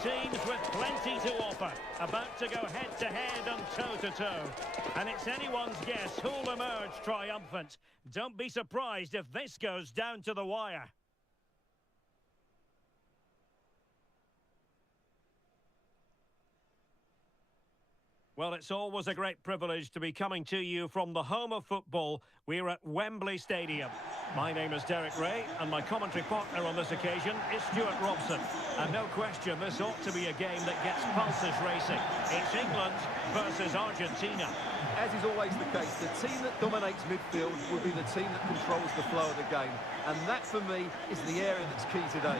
teams with plenty to offer, about to go head-to-head and toe-to-toe. And it's anyone's guess who'll emerge triumphant. Don't be surprised if this goes down to the wire. Well, it's always a great privilege to be coming to you from the home of football. We're at Wembley Stadium. My name is Derek Ray, and my commentary partner on this occasion is Stuart Robson. And no question, this ought to be a game that gets pulses racing. It's England versus Argentina. As is always the case, the team that dominates midfield will be the team that controls the flow of the game. And that, for me, is the area that's key today.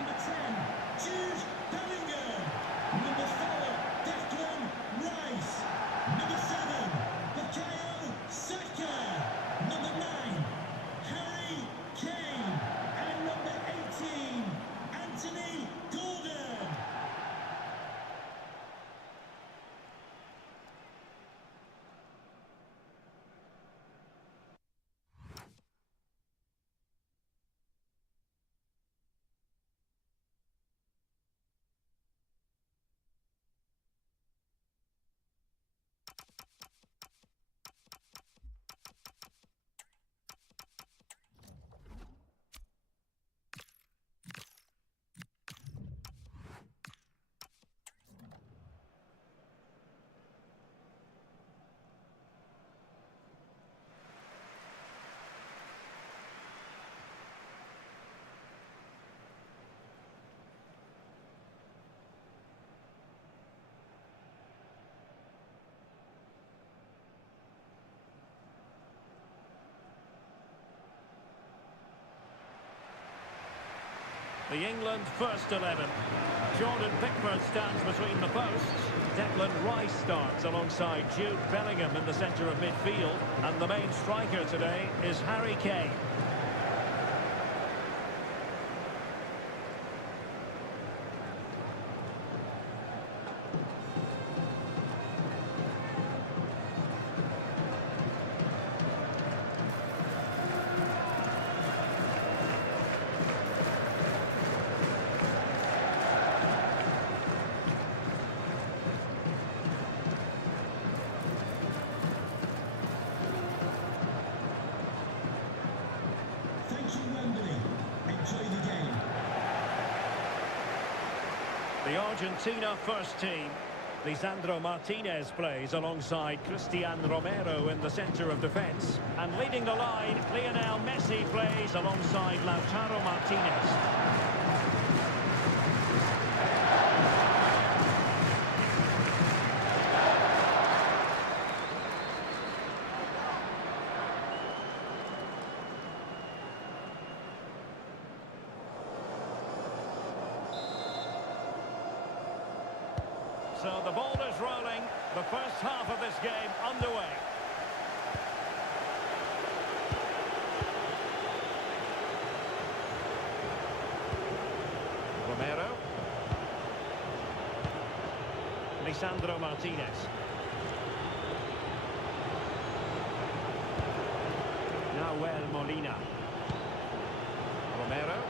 The England first 11. Jordan Pickford stands between the posts. Declan Rice starts alongside Jude Bellingham in the centre of midfield. And the main striker today is Harry Kane. The Argentina first team. Lisandro Martinez plays alongside Cristian Romero in the centre of defence. And leading the line, Lionel Messi plays alongside Lautaro Martinez. So the ball is rolling, the first half of this game underway. Romero. Lisandro Martinez. Nahuel Molina. Romero.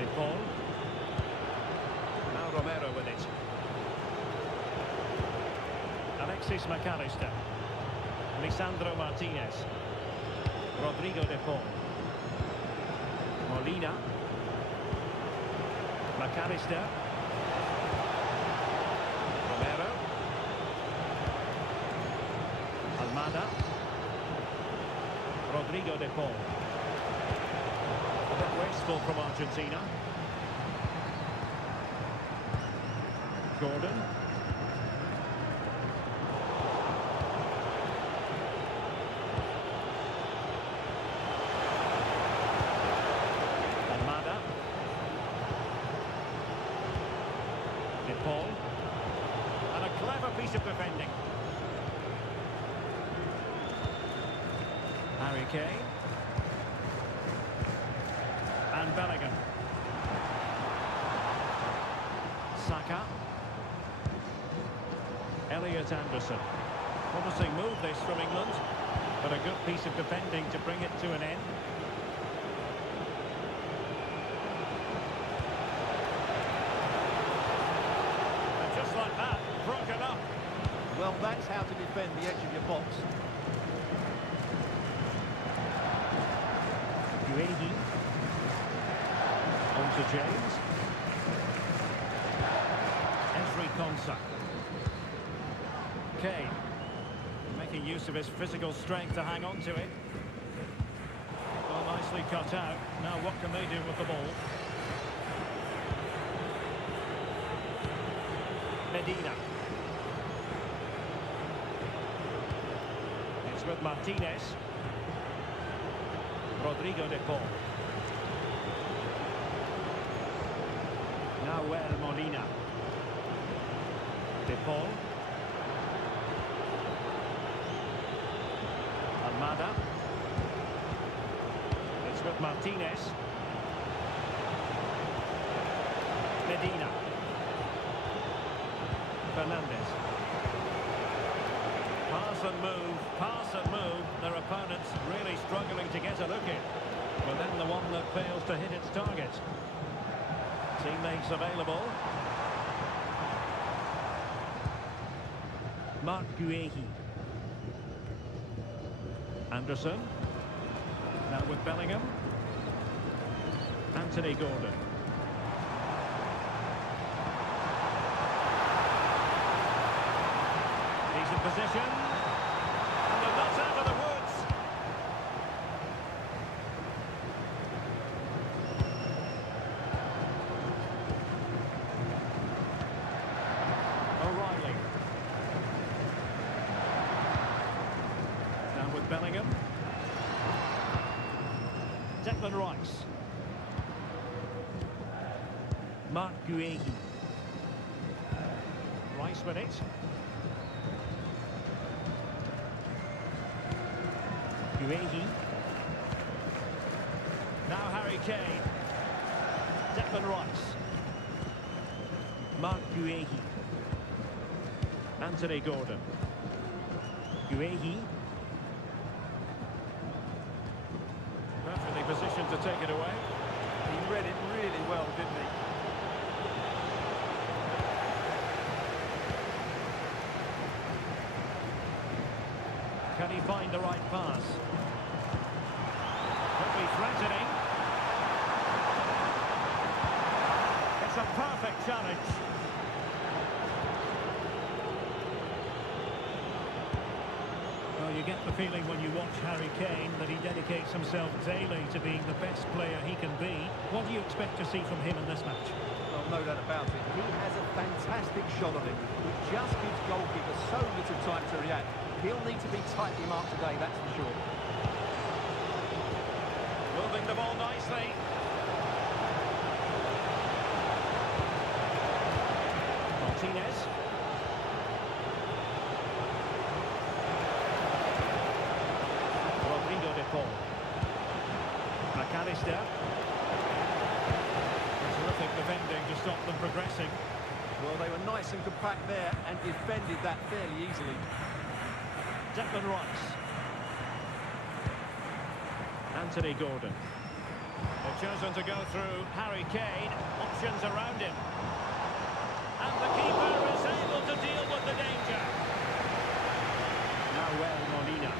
De Paul. Now Romero with it. Alexis McAllister. Lisandro Martinez. Rodrigo de Paul. Molina. McAllister. Romero. Almada. Rodrigo de Paul. A bit wasteful from Argentina. Gordon. Paul, and a clever piece of defending. Harry Kane and Bellingham. Saka. Elliot Anderson. Promising move this from England, but a good piece of defending to bring it to an end. That's how to defend the edge of your box. Guehi. On to James. Esri Konsa. Kane. Making use of his physical strength to hang on to it. Well, nicely cut out. Now what can they do with the ball? Medina. It's with Martinez. Rodrigo de Paul. Nahuel Molina. De Paul. Almada. It's with Martinez. Medina. Fernandez. Pass and move. Their opponents really struggling to get a look in. But then the one that fails to hit its target. Teammates available. Mark Guehi. Anderson. Now with Bellingham. Anthony Gordon. He's in position. And they're not out of the woods. O'Reilly. Now with Bellingham. Declan Rice. Mark Guehi. Rice with it. Guehi. Now Harry Kane. Declan Rice. Mark Guehi. Anthony Gordon. Guehi. Perfectly positioned to take it away. He read it really well, didn't he? Can he find the right pass? Could be threatening. It's a perfect challenge. Well, you get the feeling when you watch Harry Kane that he dedicates himself daily to being the best player he can be. What do you expect to see from him in this match? Well, no doubt about it. He has a fantastic shot on him. It just gives goalkeepers so little time to react. He'll need to be tightly marked today, that's for sure. Moving the ball nicely. Martinez. Rodrigo de Paul. McAllister. Terrific defending to stop them progressing. Well, they were nice and compact there and defended that fairly easily. Declan Rice. Anthony Gordon. They've chosen to go through Harry Kane. Options around him. And the keeper is able to deal with the danger. Nahuel Molina.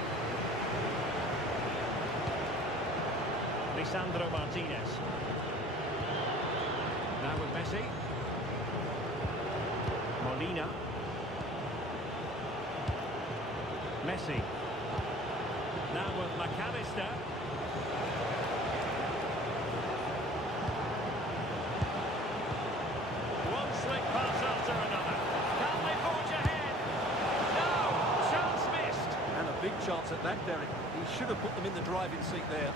Lisandro Martinez. Now with Messi. Molina. Messi. Now with McAllister. One slick pass after another. Can they forge ahead? No! Chance missed. And a big chance at that, Derek. He should have put them in the driving seat there.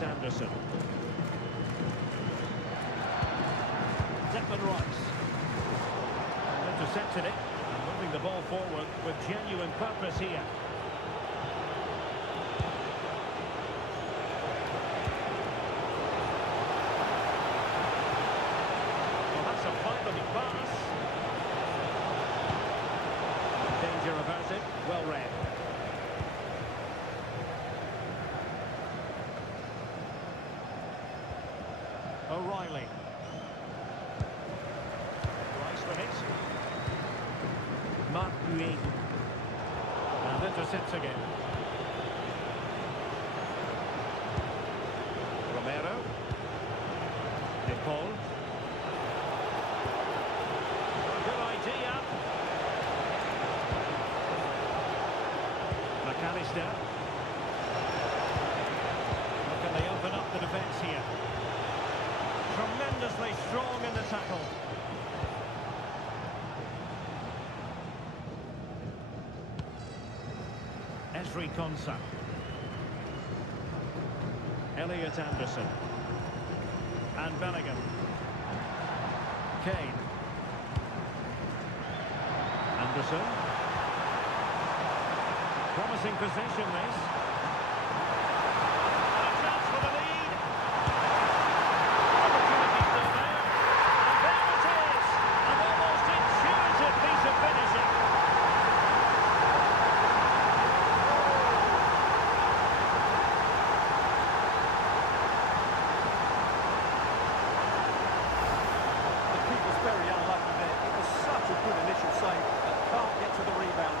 Anderson. Declan Rice. Intercepted it. Moving the ball forward with genuine purpose here. Well, that's a fight of Guehi. And intercepts again. Romero. De Paul. Good idea. McAllister. How can they open up the defence here? Tremendously strong in the tackle. Esri Konsa. Elliot Anderson. And Bellingham. Kane. Anderson. Promising position, this. And a chance for the lead. Opportunity still there. And there it is. An almost intuitive piece of finishing. Very unlucky there. It was such a good initial save, but can't get to the rebound.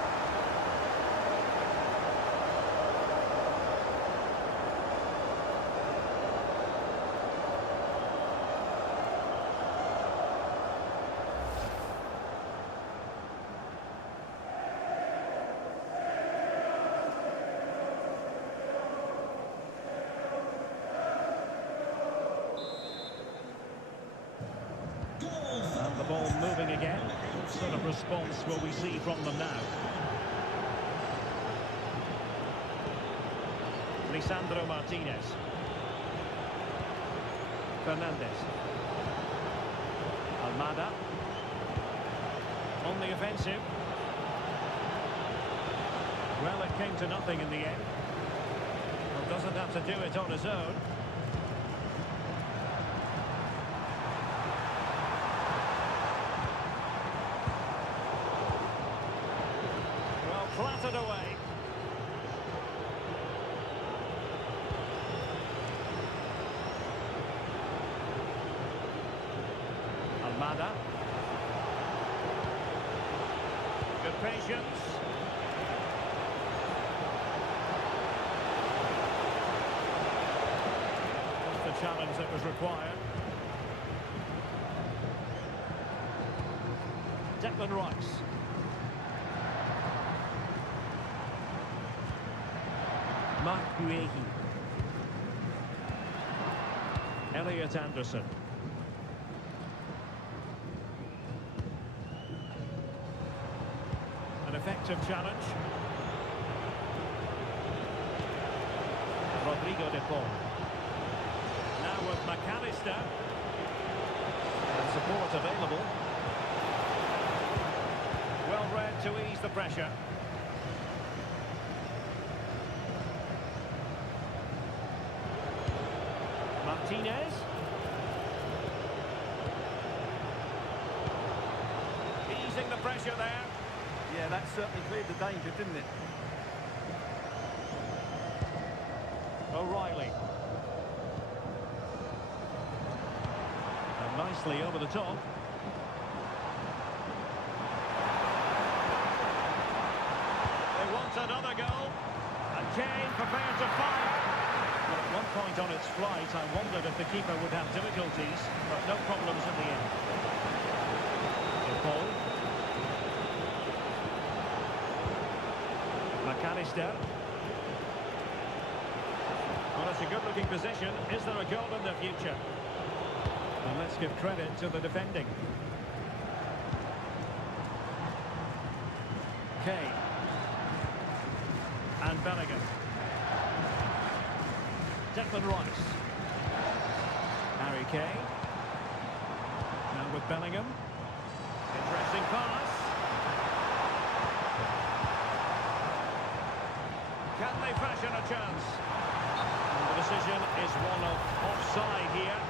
And the ball moving again. What sort of response will we see from them now? Lisandro Martinez. Fernandez. Almada. On the offensive. Well, it came to nothing in the end. Well, doesn't have to do it on his own. Flattered away. Almada. Good patience. Just the challenge that was required. Declan Rice. Mark Guehi. Elliot Anderson. An effective challenge. Rodrigo de Paul. Now with McAllister. And support available. Well read to ease the pressure. Martinez. Easing the pressure there. Yeah, that certainly cleared the danger, didn't it? O'Reilly. And nicely over the top. They want another goal. And Kane prepared to fire. Well, at one point on its flight, I wondered if the keeper would have difficulties, but no problems in the end. De Paul. McAllister. Well, it's a good-looking position. Is there a goal in the future? And let's give credit to the defending. Kane. And Bellingham. Declan Rice. Harry Kane. Now with Bellingham. Interesting pass. Can they fashion a chance? And the decision is one of offside here.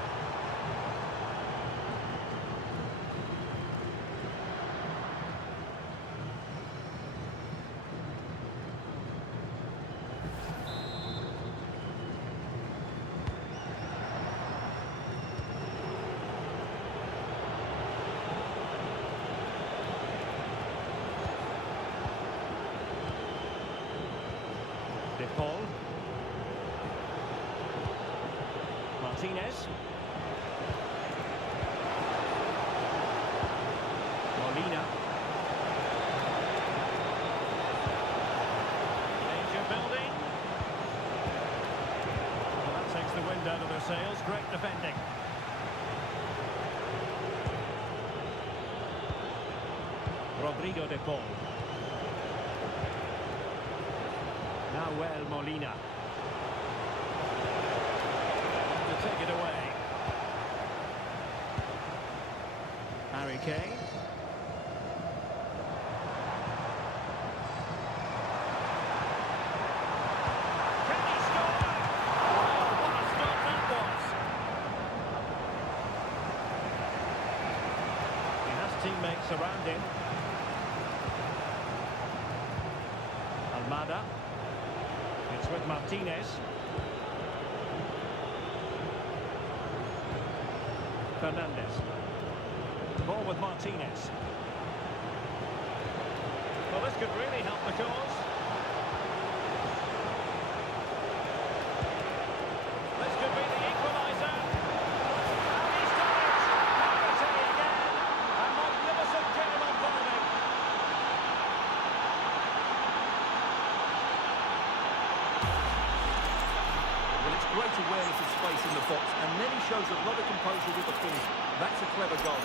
De Paul. Martinez. Molina. Danger building. Well, that takes the wind out of their sails. Great defending. Rodrigo De Paul. Nahuel Molina. To take it away. Harry Kane. Can he score? Oh, what a start that was. He has teammates around him. Almada. It's with Martinez. Fernandez. Ball with Martinez. Well, this could really help the cause. This could be the equaliser. And he's done it! Penalty again. A magnificent game unfolding. Well, it's great awareness of space in the box, and then he shows a lot of composure with the finish. That's a clever goal.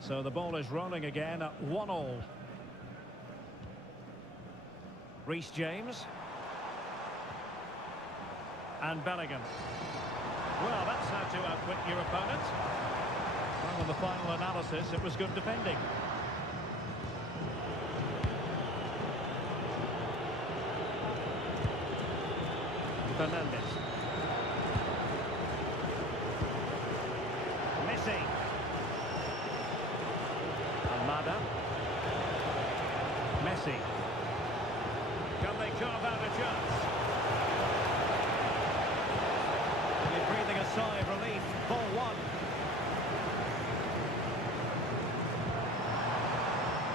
So the ball is rolling again at 1-1. Reece James. And Bellingham. Well, that's how to outwit your opponent. Well, in the final analysis, it was good defending. Fernandez. Messi. Almada. Messi. Can they carve out a chance? They're breathing a sigh of relief. Ball one.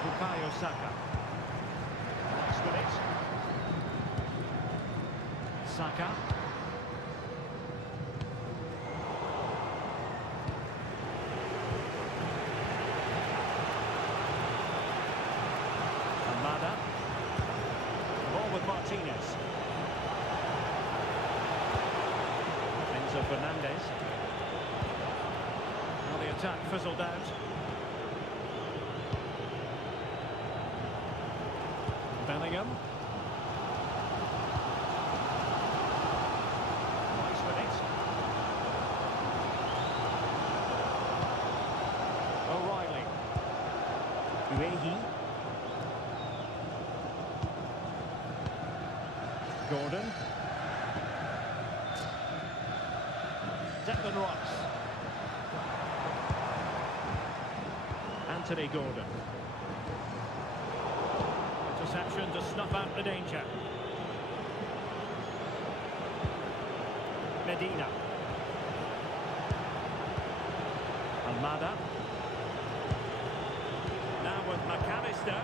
Bukayo Saka. Nice with it. Saka. Almada. Ball with Martinez. Enzo Fernandez. Well, the attack fizzled out. Bellingham. Nice with it. O'Reilly. Uehi. Gordon. Declan Rice. Anthony Gordon. Interception to snuff out the danger. Medina. Almada. Now with McAllister.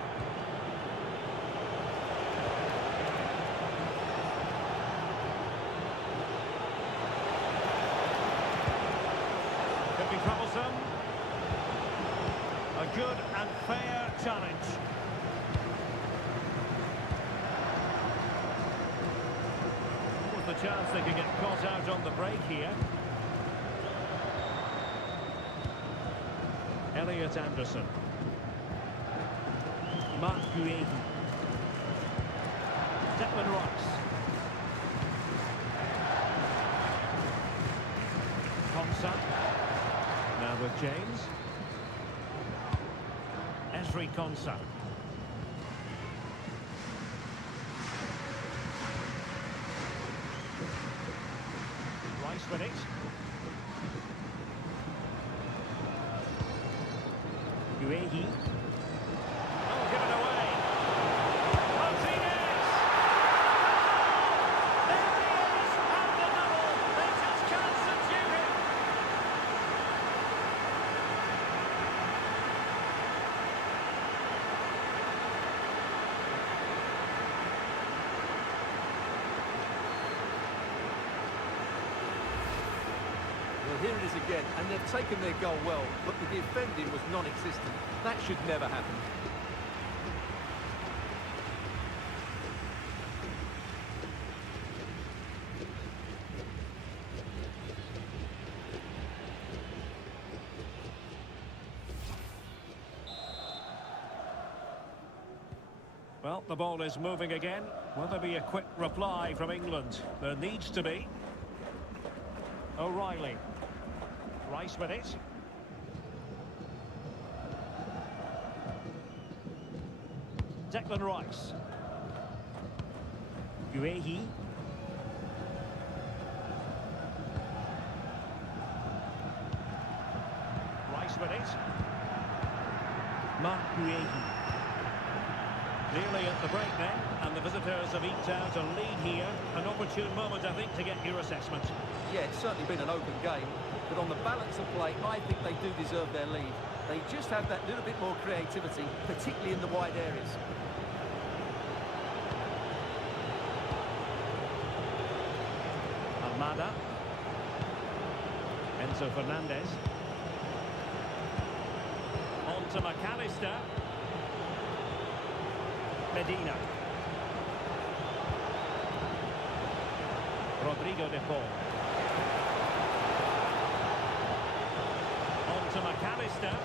Could be troublesome. A good and fair challenge. What was the chance they could get caught out on the break here? Elliot Anderson. Mark Guehi. Declan Rice. Konsa. Now with James. Ezri Konsa. Rice with it. Guehi. Oh, given away. Martinez! There he is! And the double! They just can't suggest. Well, here it is again, and they've taken their goal well, but the defending was non-existent. That should never happen. Well, the ball is moving again. Will there be a quick reply from England? There needs to be. O'Reilly. Rice with it. Declan Rice. Uehi. Rice with it. Mark Uehi. Nearly at the break then, and the visitors have eked out a lead here. An opportune moment, I think, to get your assessment. Yeah, it's certainly been an open game, but on the balance of play, I think they do deserve their lead. They just have that little bit more creativity, particularly in the wide areas. Almada. Enzo Fernandez. On to McAllister. Medina. Rodrigo de Paul. On to McAllister.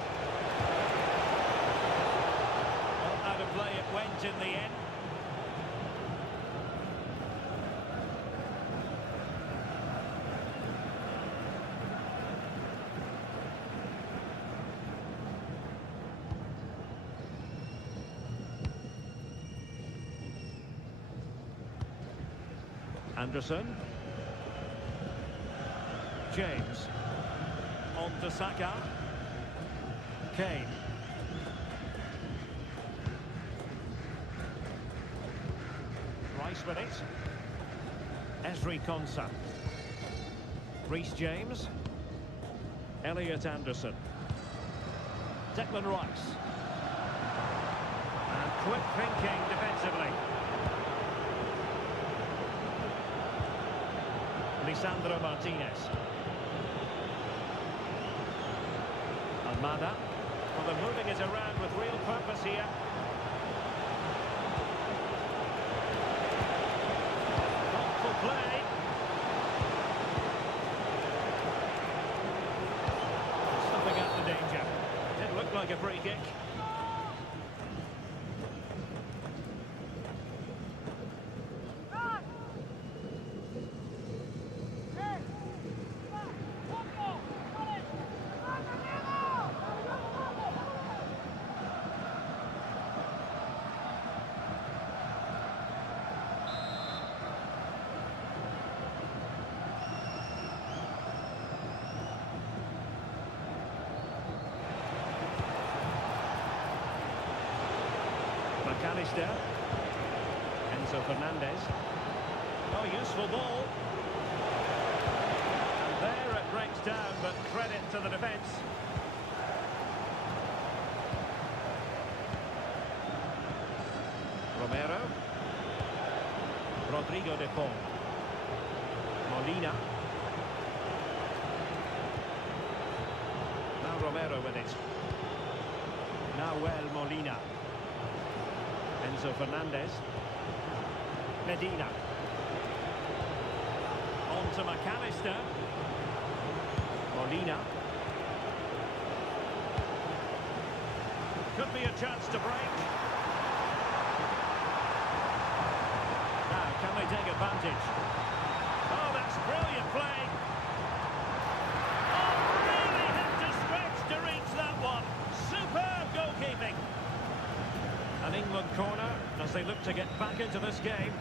Well, out of play it went in the end. Anderson. James. On to Saka. Kane. Rice with it. Ezri Konsa. Reece James. Elliot Anderson. Declan Rice. And quick thinking defensively. Lisandro Martinez. Almada. Well, they're moving it around with real purpose here. Thoughtful play. Stuffing out the danger. Didn't look like a free kick. McAllister. Enzo Fernandez. Oh, useful ball. And there it breaks down, but credit to the defence. Romero. Rodrigo de Paul. Molina. Now Romero with it. Now Molina. Enzo Fernandez. Medina. On to McAllister. Molina. Could be a chance to break. Now, can they take advantage? Oh, that's brilliant play. Oh, really had to stretch to reach that one. Superb goalkeeping. An England corner as they look to get back into this game.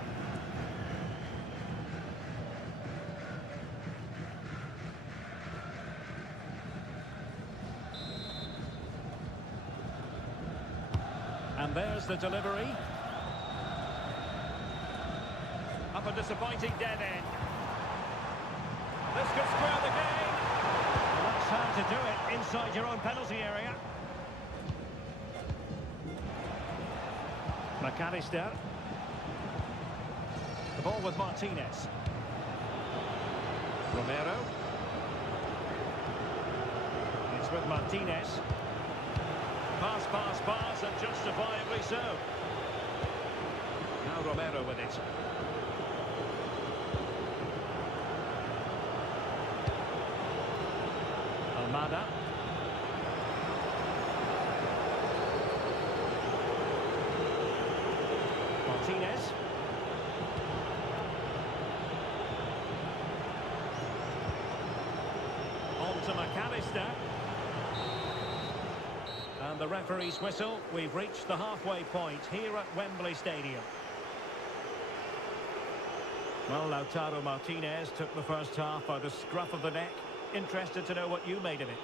And there's the delivery. Up a disappointing dead end. This could square the game. Well, that's how to do it inside your own penalty area. McAllister. The ball with Martinez. Romero. It's with Martinez. Pass, pass, pass, and justifiably so. Now Romero with it. Almada. Martinez. On to McAllister. And the referee's whistle. We've reached the halfway point here at Wembley Stadium. Well, Lautaro Martinez took the first half by the scruff of the neck. Interested to know what you made of it.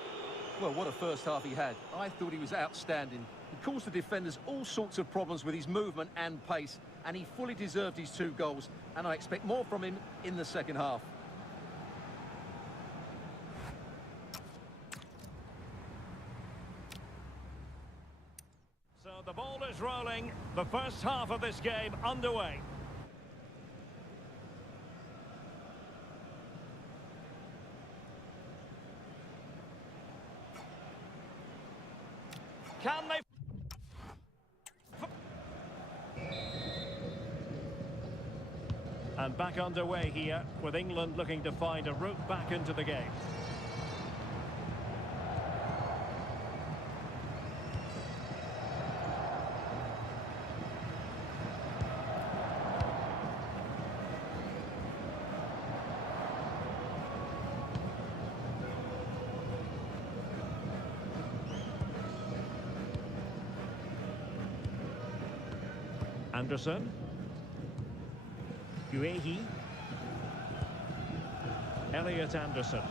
Well, what a first half he had. I thought he was outstanding. He caused the defenders all sorts of problems with his movement and pace, and he fully deserved his 2 goals, and I expect more from him in the second half. So the ball is rolling. The first half of this game underway. Can they... And back underway here, with England looking to find a route back into the game. Anderson. Guehi. Elliot Anderson.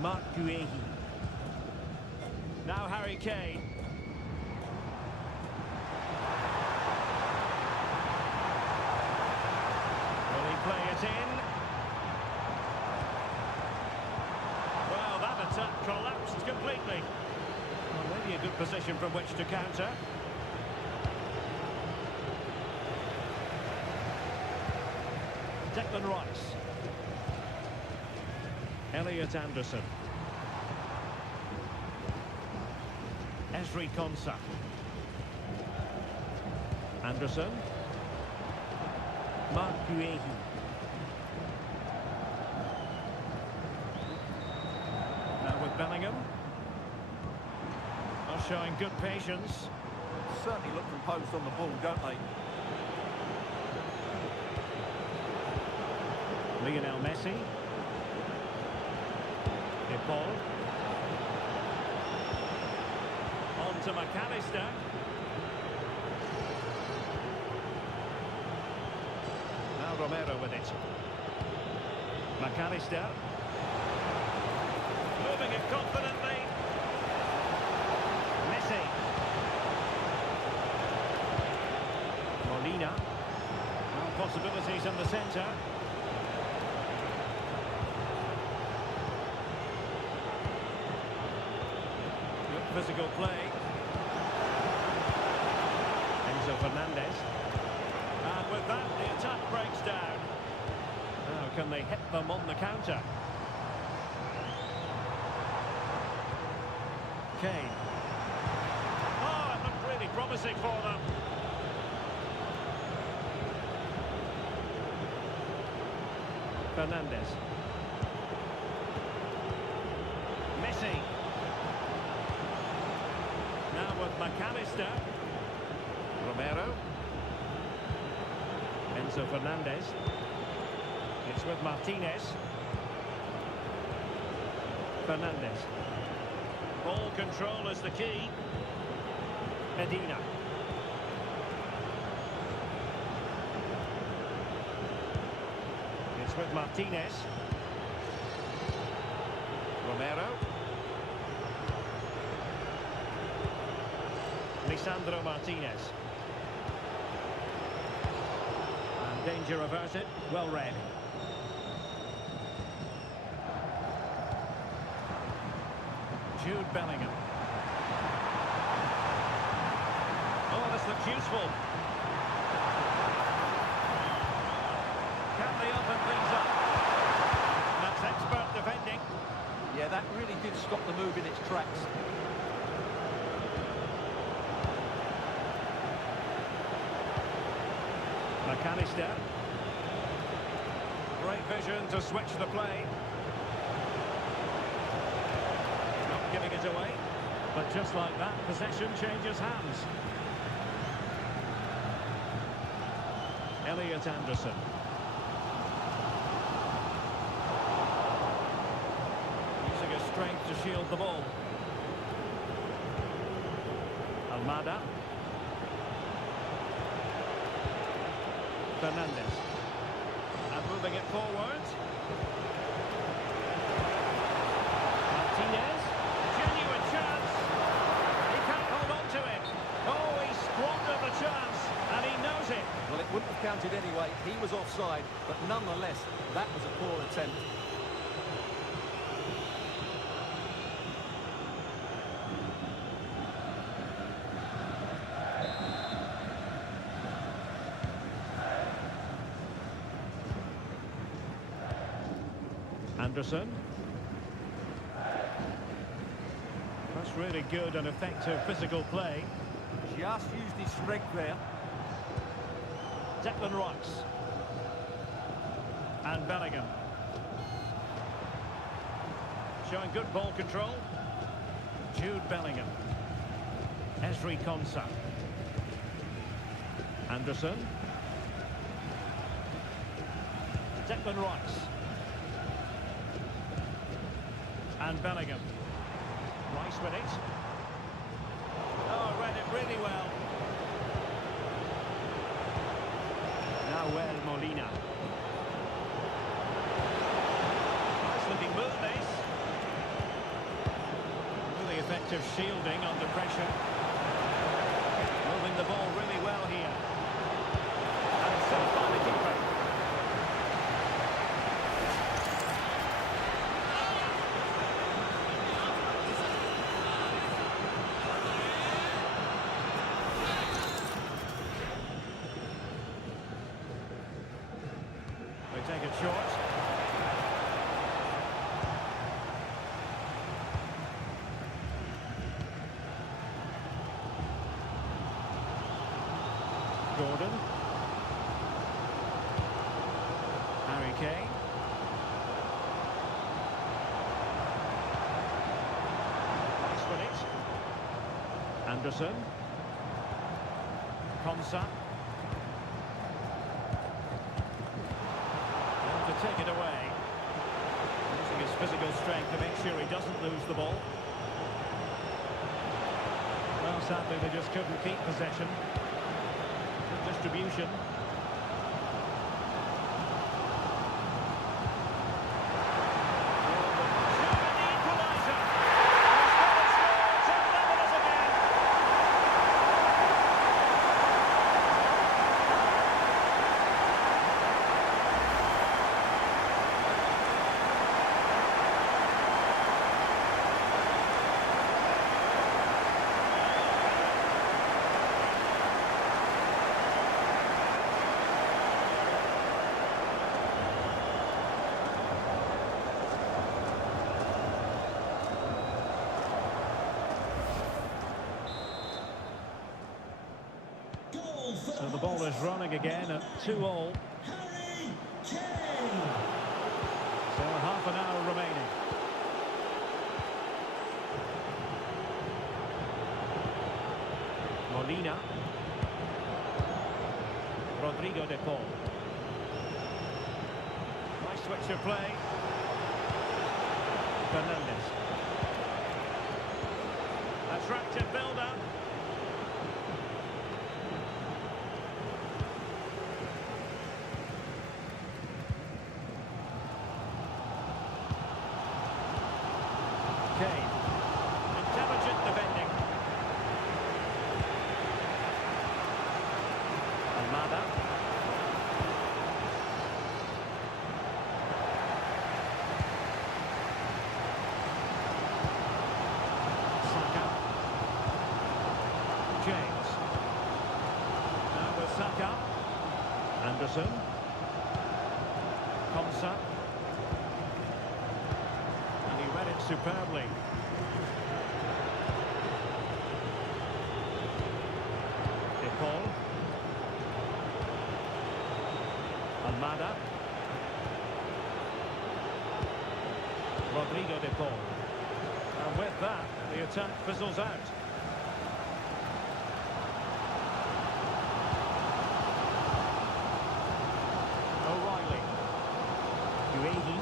Mark Guehi. Now Harry Kane. Will he play it in? Well, that attack collapsed completely. Well, maybe a good position from which to counter. Declan Rice. Elliot Anderson. Ezri Konsa. Anderson. Mark Guehi. Now with Bellingham. Showing good patience. Certainly look composed on the ball, don't they? Lionel Messi. De Paul. On to McAllister. Now Romero with it. McAllister. Moving it confidently. Messi. Molina. Well, possibilities in the centre. Good physical play. Enzo Fernandez. And with that, the attack breaks down. Now, can they hit them on the counter? Kane. Oh, it looked really promising for them. Fernandez. Messi. Now with McAllister. Romero. Enzo Fernandez. It's with Martinez. Fernandez. Ball control is the key. Medina. It's with Martinez. Romero. Lisandro Martinez. And danger averted. Well read. Jude Bellingham. Oh, this looks useful. Can they open things up? That's expert defense. tracks. McAllister. Great vision to switch the play. Not giving it away. But just like that, possession changes hands. Elliot Anderson. Using his strength to shield the ball. Almada. Fernandez. And moving it forward. Martinez. Genuine chance. He can't hold on to it. Oh, he squandered the chance, and he knows it. Well, it wouldn't have counted anyway. He was offside, but nonetheless, that was a poor attempt. Anderson. That's really good and effective physical play. Just used his strength there. Declan Rice. And Bellingham. Showing good ball control. Jude Bellingham. Ezri Konsa. Anderson. Declan Rice. And Bellingham. Rice with it. Oh, read it really well. Nahuel Molina. Nice looking move, this. Really effective shielding under pressure. Moving the ball really well here. And saved by the keeper. They take it short. Gordon. Harry Kane. Nice with it. Anderson. Konsa. To take it away. Using his physical strength to make sure he doesn't lose the ball. Well, sadly, they just couldn't keep possession. Good distribution. So the ball is running again at 2-2. So half an hour remaining. Molina. Rodrigo de Paul. Nice switch of play. Fernandez. Attractive build-up. Kane. Intelligent defending. Almada. Saka. James. Now with Saka. Anderson. Konsa. Read it superbly. Amada. Rodrigo de Paul. And with that, the attack fizzles out. O'Reilly. Uehi.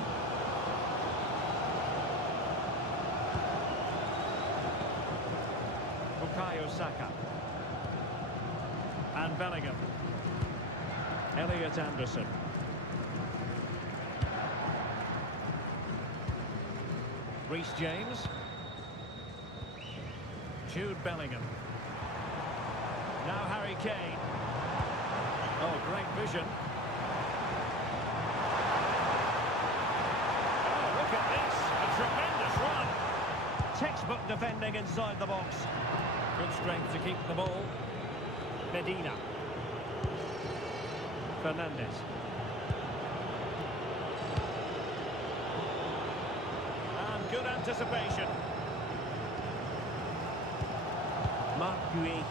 Bukayo Saka. And Bellingham. Elliot Anderson. Reece James. Jude Bellingham. Now Harry Kane. Oh, great vision. Oh, look at this. A tremendous run. Textbook defending inside the box. Good strength to keep the ball. Medina. Fernandes. And good anticipation. Mark Uehi.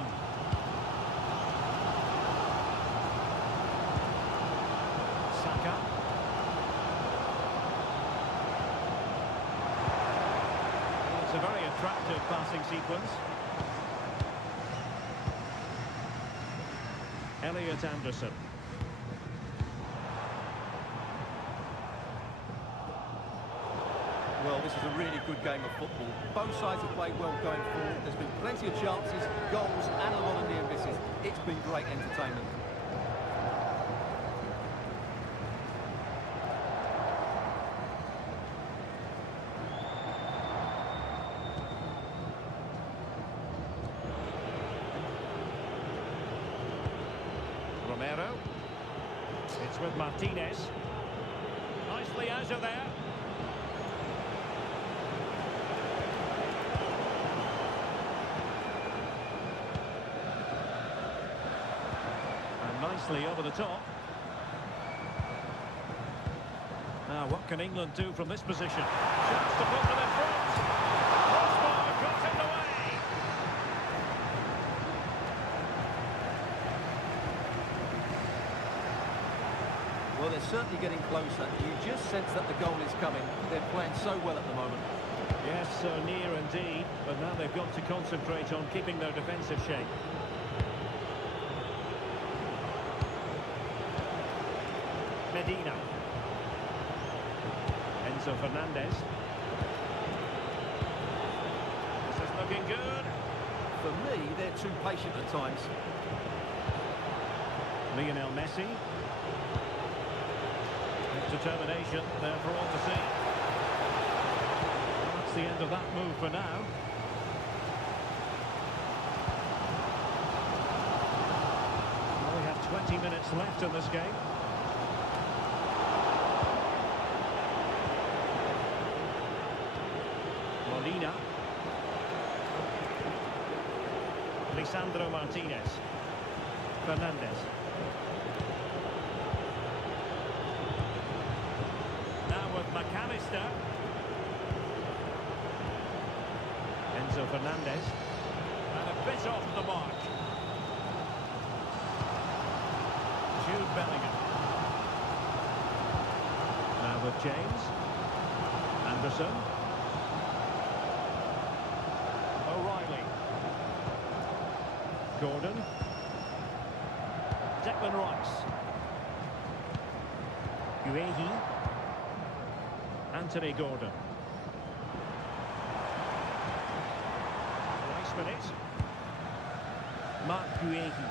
Saka. Well, it's a very attractive passing sequence. Elliot Anderson. Well, this is a really good game of football. Both sides have played well going forward. There's been plenty of chances, goals and a lot of near misses. It's been great entertainment. Romero. It's with Martinez. Nicely out of there. Nicely over the top. Now, what can England do from this position? Chance to put them in front. Crossbar got in the way. Well, they're certainly getting closer. You just sense that the goal is coming. They're playing so well at the moment. Yes, so near indeed. But now they've got to concentrate on keeping their defensive shape. Medina. Enzo Fernandez. This is looking good. For me, they're too patient at times. Lionel Messi. With determination there for all to see. That's the end of that move for now. Well, we have 20 minutes left in this game. Molina. Lisandro Martinez. Fernandes. Now with McAllister. Enzo Fernandez. And a bit off the mark. Jude Bellingham. Now with James. Anderson. O'Reilly. Gordon. Declan Rice. Uehi. Anthony Gordon. Nice minute. Mark Uehi.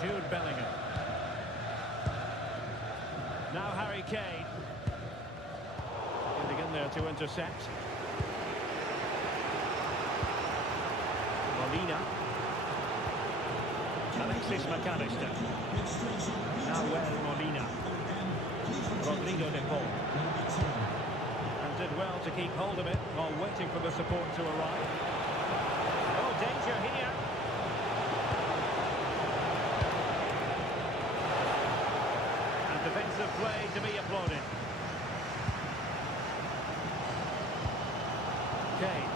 Jude Bellingham. Now Harry Kane. Getting in there to intercept. Molina. Alexis McAllister. Now Molina. Rodrigo de Paul. And did well to keep hold of it while waiting for the support to arrive. Oh, danger here. And defensive play to be applauded. Kane.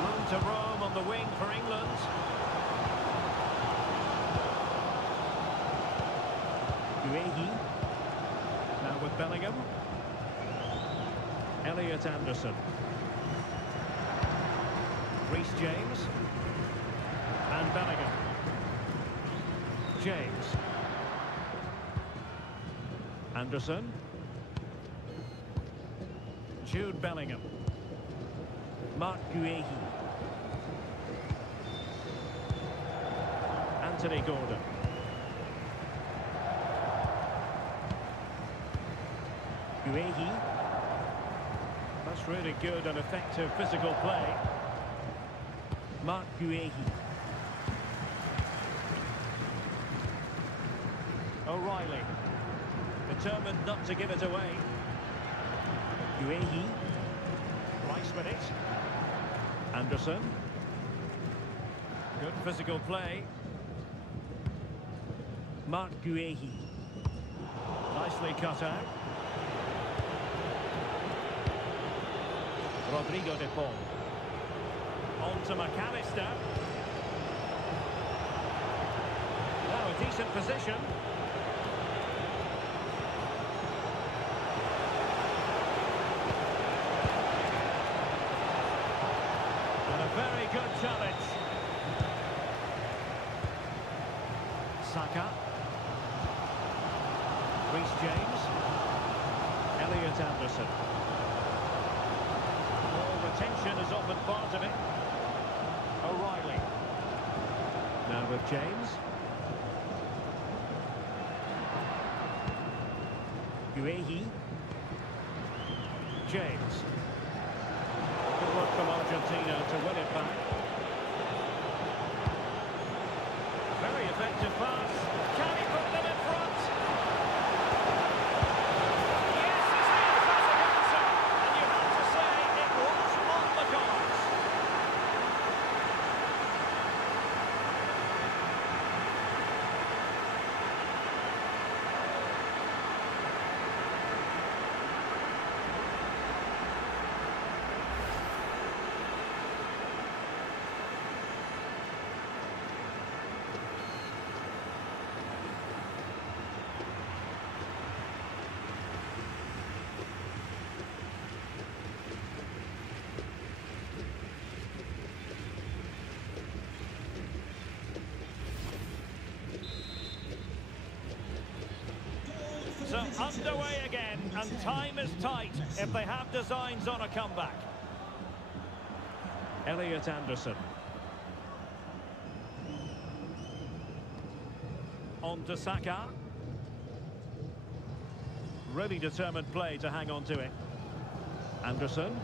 Room to roam on the wing for England. Guehi. Now with Bellingham. Elliot Anderson. Reece James. And Bellingham. James. Anderson. Jude Bellingham. Mark Guehi. Anthony Gordon. Guehi. That's really good and effective physical play. Mark Guehi. O'Reilly. Determined not to give it away. Guehi. Rice with it. Anderson. Good physical play. Mark Guehi. Nicely cut out. Rodrigo de Paul. On to McAllister. Now a decent position. And a very good challenge. Saka. Reece James. Elliot Anderson. Retention is often part of it. O'Reilly. Now with James. Guehi. James. Good work from Argentina to win it back. Very effective pass. Can he put them in front? So underway again, and time is tight if they have designs on a comeback. Elliot Anderson. On to Saka. Really determined play to hang on to it. Anderson.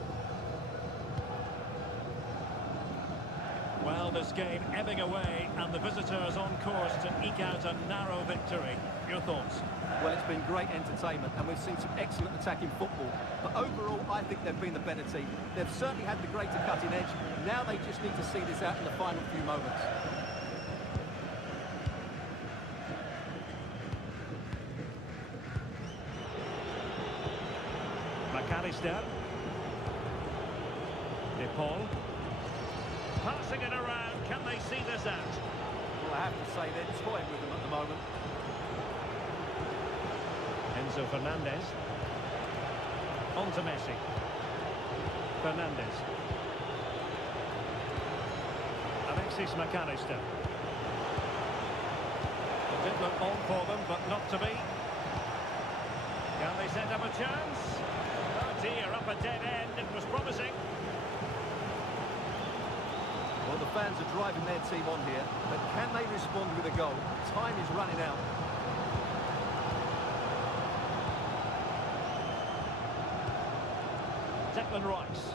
Well, this game ebbing away, and the visitors on course to eke out a narrow victory. Your thoughts? Well, it's been great entertainment, and we've seen some excellent attacking football. But overall, I think they've been the better team. They've certainly had the greater cutting edge. Now they just need to see this out in the final few moments. McAllister. De Paul. Passing it around, can they see this out? Well, I have to say they're toying with them at the moment. Enzo Fernandez. On to Messi. Fernandez. Alexis McAllister. It did look on for them, but not to be. Can they set up a chance? Oh dear, up a dead end. It was promising. Well, the fans are driving their team on here, but can they respond with a goal? Time is running out. Declan Rice.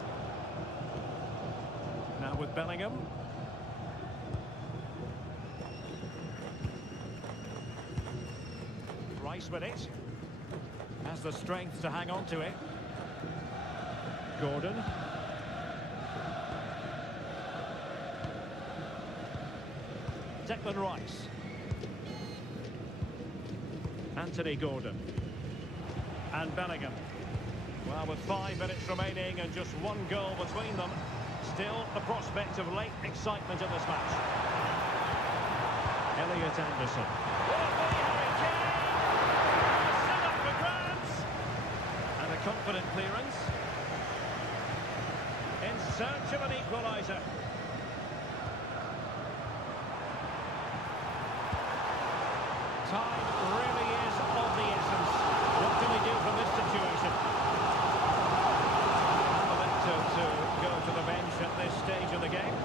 Now with Bellingham. Rice with it. Has the strength to hang on to it. Gordon. Declan Rice. Anthony Gordon. And Bellingham. Well, with 5 minutes remaining and just one goal between them, still the prospect of late excitement in this match. Elliot Anderson. confident clearance. In search of an equaliser. Time really is of the essence. What can we do from this situation? To go to the bench at this stage of the game.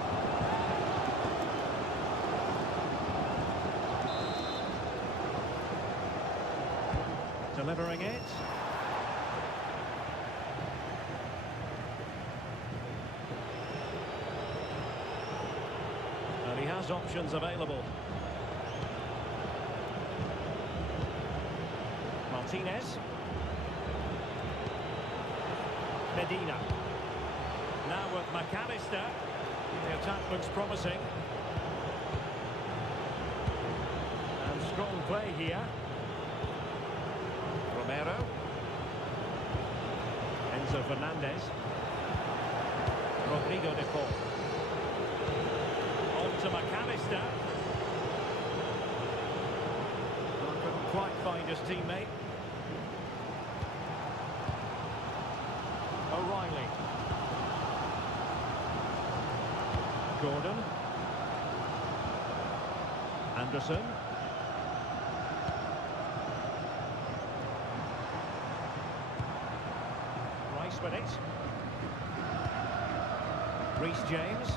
Delivering it. And he has options available. Martinez. Medina. Now with McAllister. The attack looks promising. And strong play here. Romero. Enzo Fernandez. Rodrigo de Paul. On to McAllister. Couldn't quite find his teammate. O'Reilly. Gordon. Anderson. Rice with it. Reece James.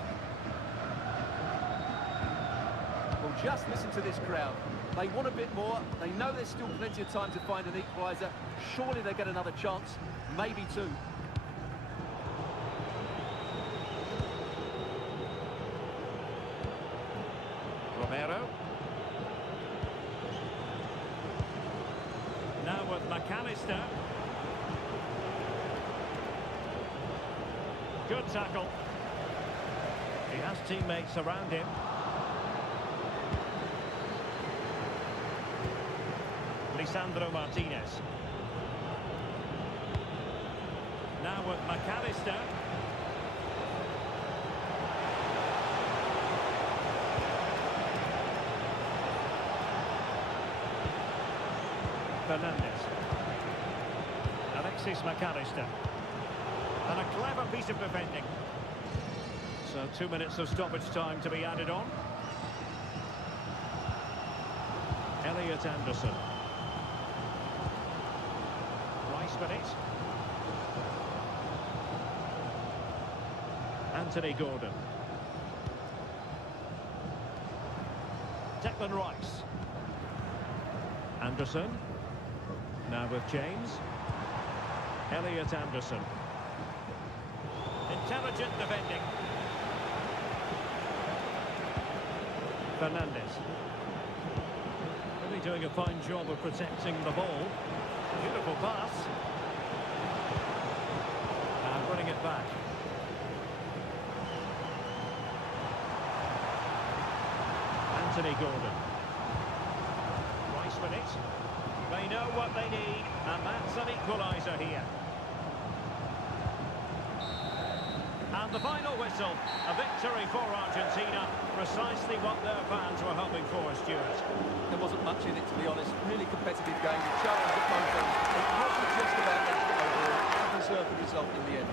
Well, just listen to this crowd. They want a bit more. They know there's still plenty of time to find an equaliser. Surely they get another chance. Maybe two. Romero. Now with McAllister. Good tackle. He has teammates around him. Lisandro Martinez. Now with McAllister. Fernandez. Alexis McAllister. And a clever piece of defending. So 2 minutes of stoppage time to be added on. Elliot Anderson. Rice with it. Anthony Gordon. Declan Rice. Anderson. Now with James. Elliot Anderson. Intelligent defending. Fernandez. Really doing a fine job of protecting the ball. Beautiful pass. And running it back. Anthony Gordon. Rice with it. They know what they need, and that's an equaliser here. And the final whistle, a victory for Argentina, precisely what their fans were hoping for, Stuart. There wasn't much in it, to be honest. Really competitive game with challenges at both ends. It wasn't just about extra overall, and deserved the result in the end.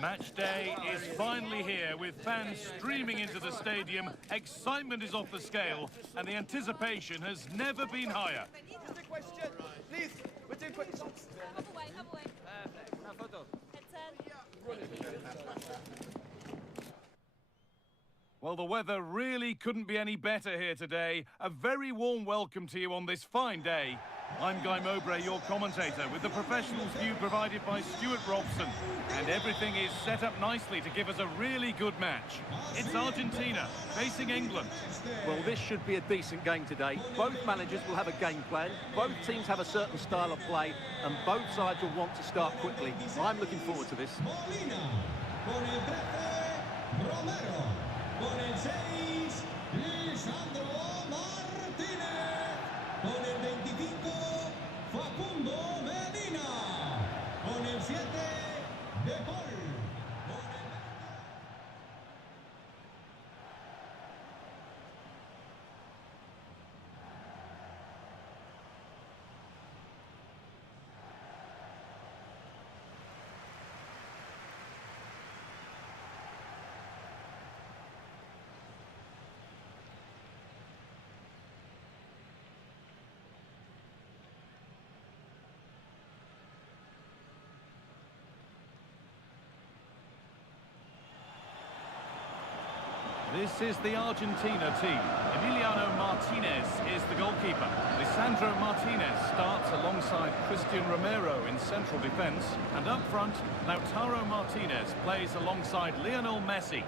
Match day is finally here, with fans streaming into the stadium. Excitement is off the scale, and the anticipation has never been higher. Please, we're doing quick. Come away, come away. Well, the weather really couldn't be any better here today. A very warm welcome to you on this fine day. I'm Guy Mowbray, your commentator, with the professionals' view provided by Stuart Robson. And everything is set up nicely to give us a really good match. It's Argentina facing England. Well, this should be a decent game today. Both managers will have a game plan. Both teams have a certain style of play, and both sides will want to start quickly. I'm looking forward to this. Con el 6, Lisandro Martínez. Con el 25, Facundo Medina. Con el 7, De Paul. This is the Argentina team. Emiliano Martinez is the goalkeeper. Lisandro Martinez starts alongside Christian Romero in central defence. And up front, Lautaro Martinez plays alongside Lionel Messi.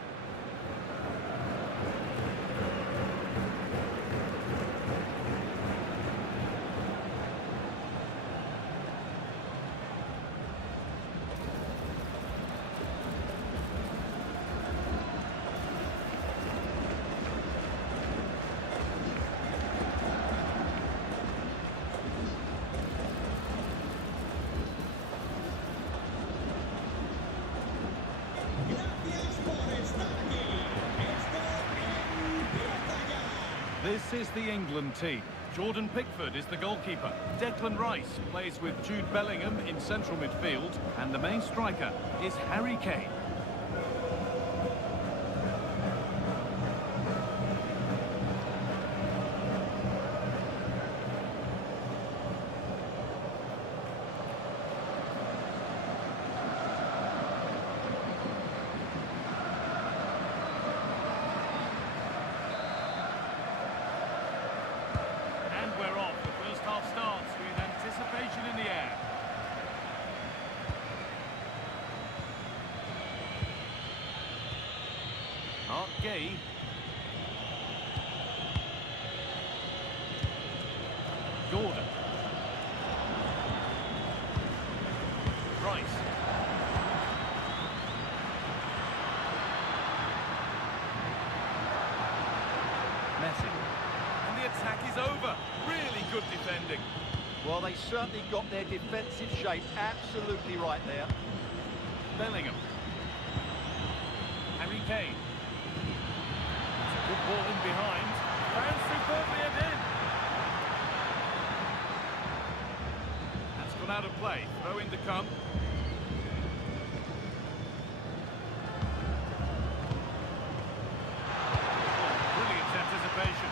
This is the England team. Jordan Pickford is the goalkeeper. Declan Rice plays with Jude Bellingham in central midfield. And the main striker is Harry Kane. Gay. Gordon. Rice. Messi. And the attack is over. Really good defending. Well, they certainly got their defensive shape absolutely right there. Bellingham. Harry Kane. Good ball in behind. Found superbly again. That's gone out of play. Throw in to come. Brilliant anticipation.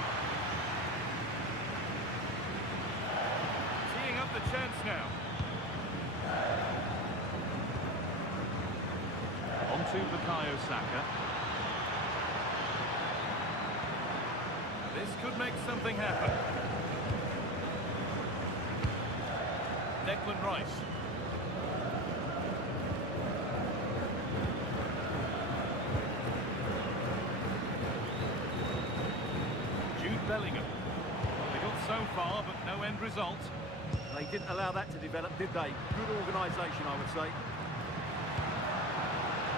Teeing up the chance now. On to Bukayo Saka. This could make something happen. Declan Rice. Jude Bellingham. They got so far, but no end result. They didn't allow that to develop, did they? Good organisation, I would say.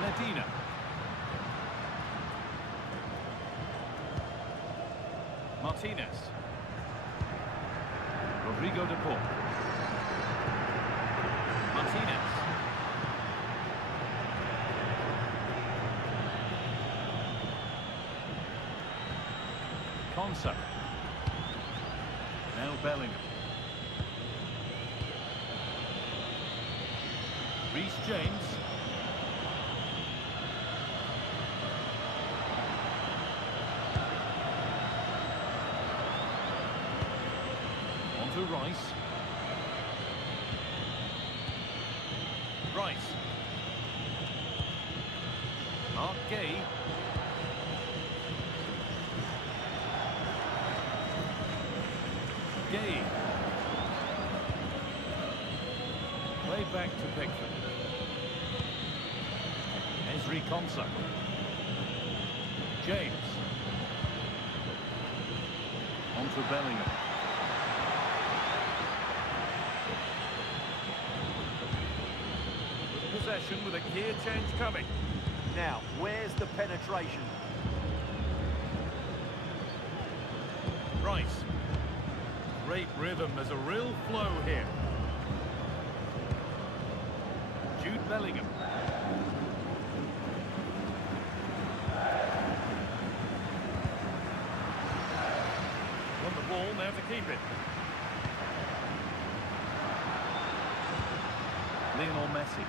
Medina. Martinez. Rodrigo de Paul. Martinez. Konsa. Now Bellingham. Reece James. Rice. Rice. Mark Gay. Gay. Played back to Pickford. Ezri Konsa. James. On to Bellingham. Possession with a gear change coming. Now, where's the penetration? Rice. Great rhythm, there's a real flow here. Jude Bellingham. Won the ball, now to keep it. Lionel Messi.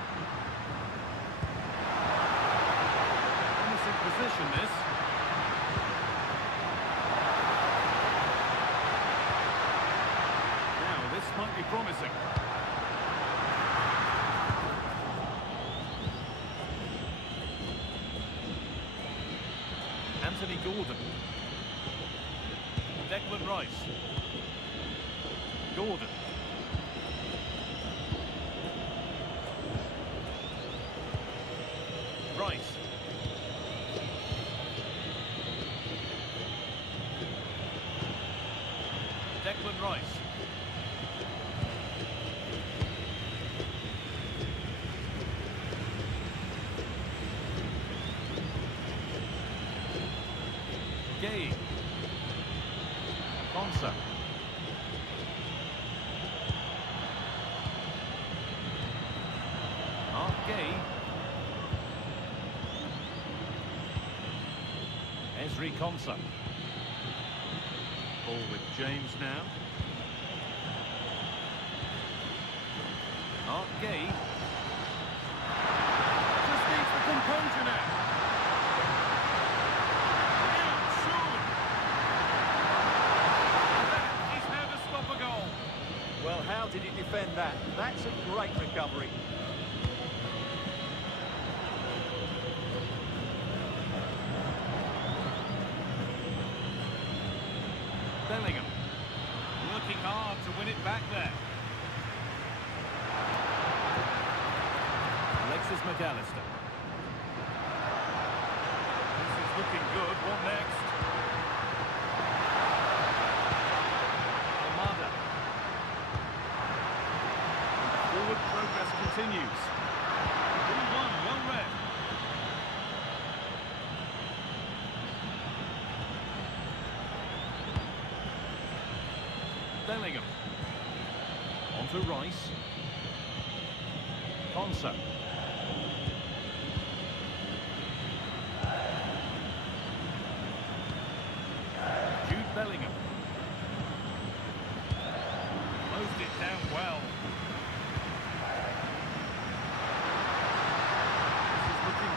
Promising position, this. Now, this might be promising. Anthony Gordon. Declan Rice. Gordon. Rice. Declan Rice. Gay. Konsa. Mark Gay. Ezri Konsa. Ball with James now. Mark Gay. Just needs the composure now. Well, how did he defend that? That's a great recovery. Bellingham. Working hard to win it back there. Alexis McAllister. This is looking good. What next? Almada. Forward progress continues. 1-1, well read. Bellingham. On to Rice. Konsa. Jude Bellingham. Closed it down well.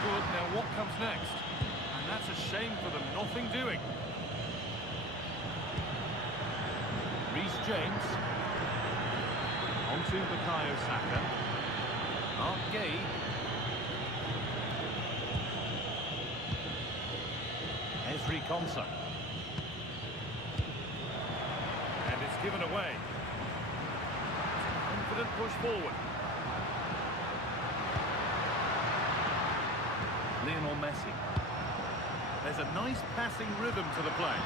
Good. Now what comes next? And that's a shame for them. Nothing doing. Reece James. On to Bukayo Saka. Mark Gay. Ezri Konsa. And it's given away. Confident push forward. Lionel Messi. There's a nice passing rhythm to the play,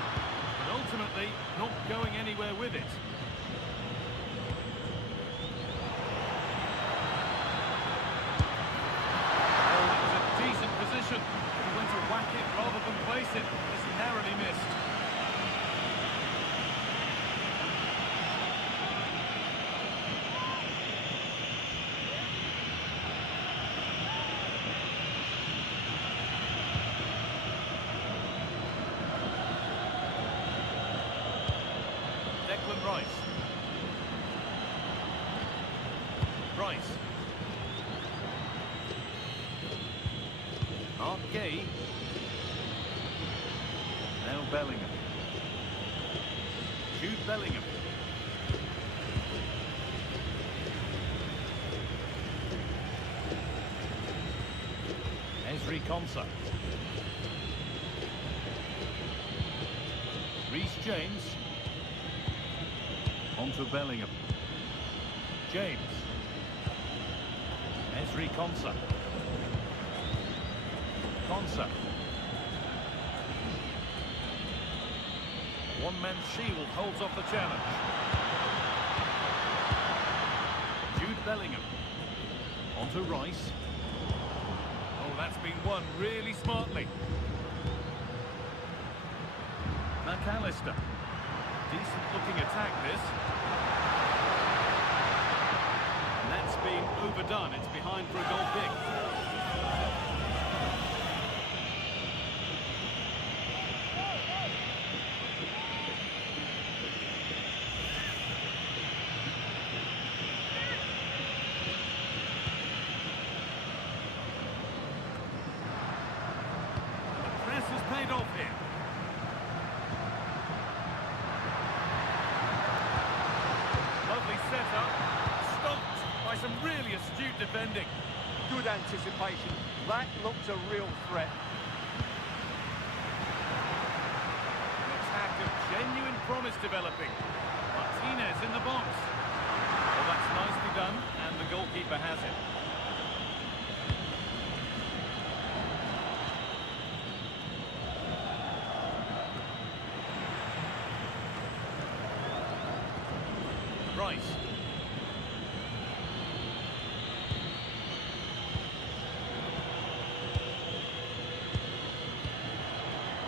but ultimately not going anywhere with it. Oh, that was a decent position. He went to whack it rather than place it. It's narrowly missed. Declan Rice. Rice. Mark Gay. Now Bellingham. Jude Bellingham. Konsa. Reece James. On to Bellingham. James. Ezri Konsa. Konsa. One-man shield holds off the challenge. Jude Bellingham. On to Rice. Oh, that's been won really smartly. McAllister. Decent looking attack, this. And that's been overdone. It's behind for a goal kick. The press has paid off here. Set up, stopped by some really astute defending. Good anticipation. That looked a real threat. An attack of genuine promise developing. Martinez in the box. Well, that's nicely done, and the goalkeeper has it. Rice.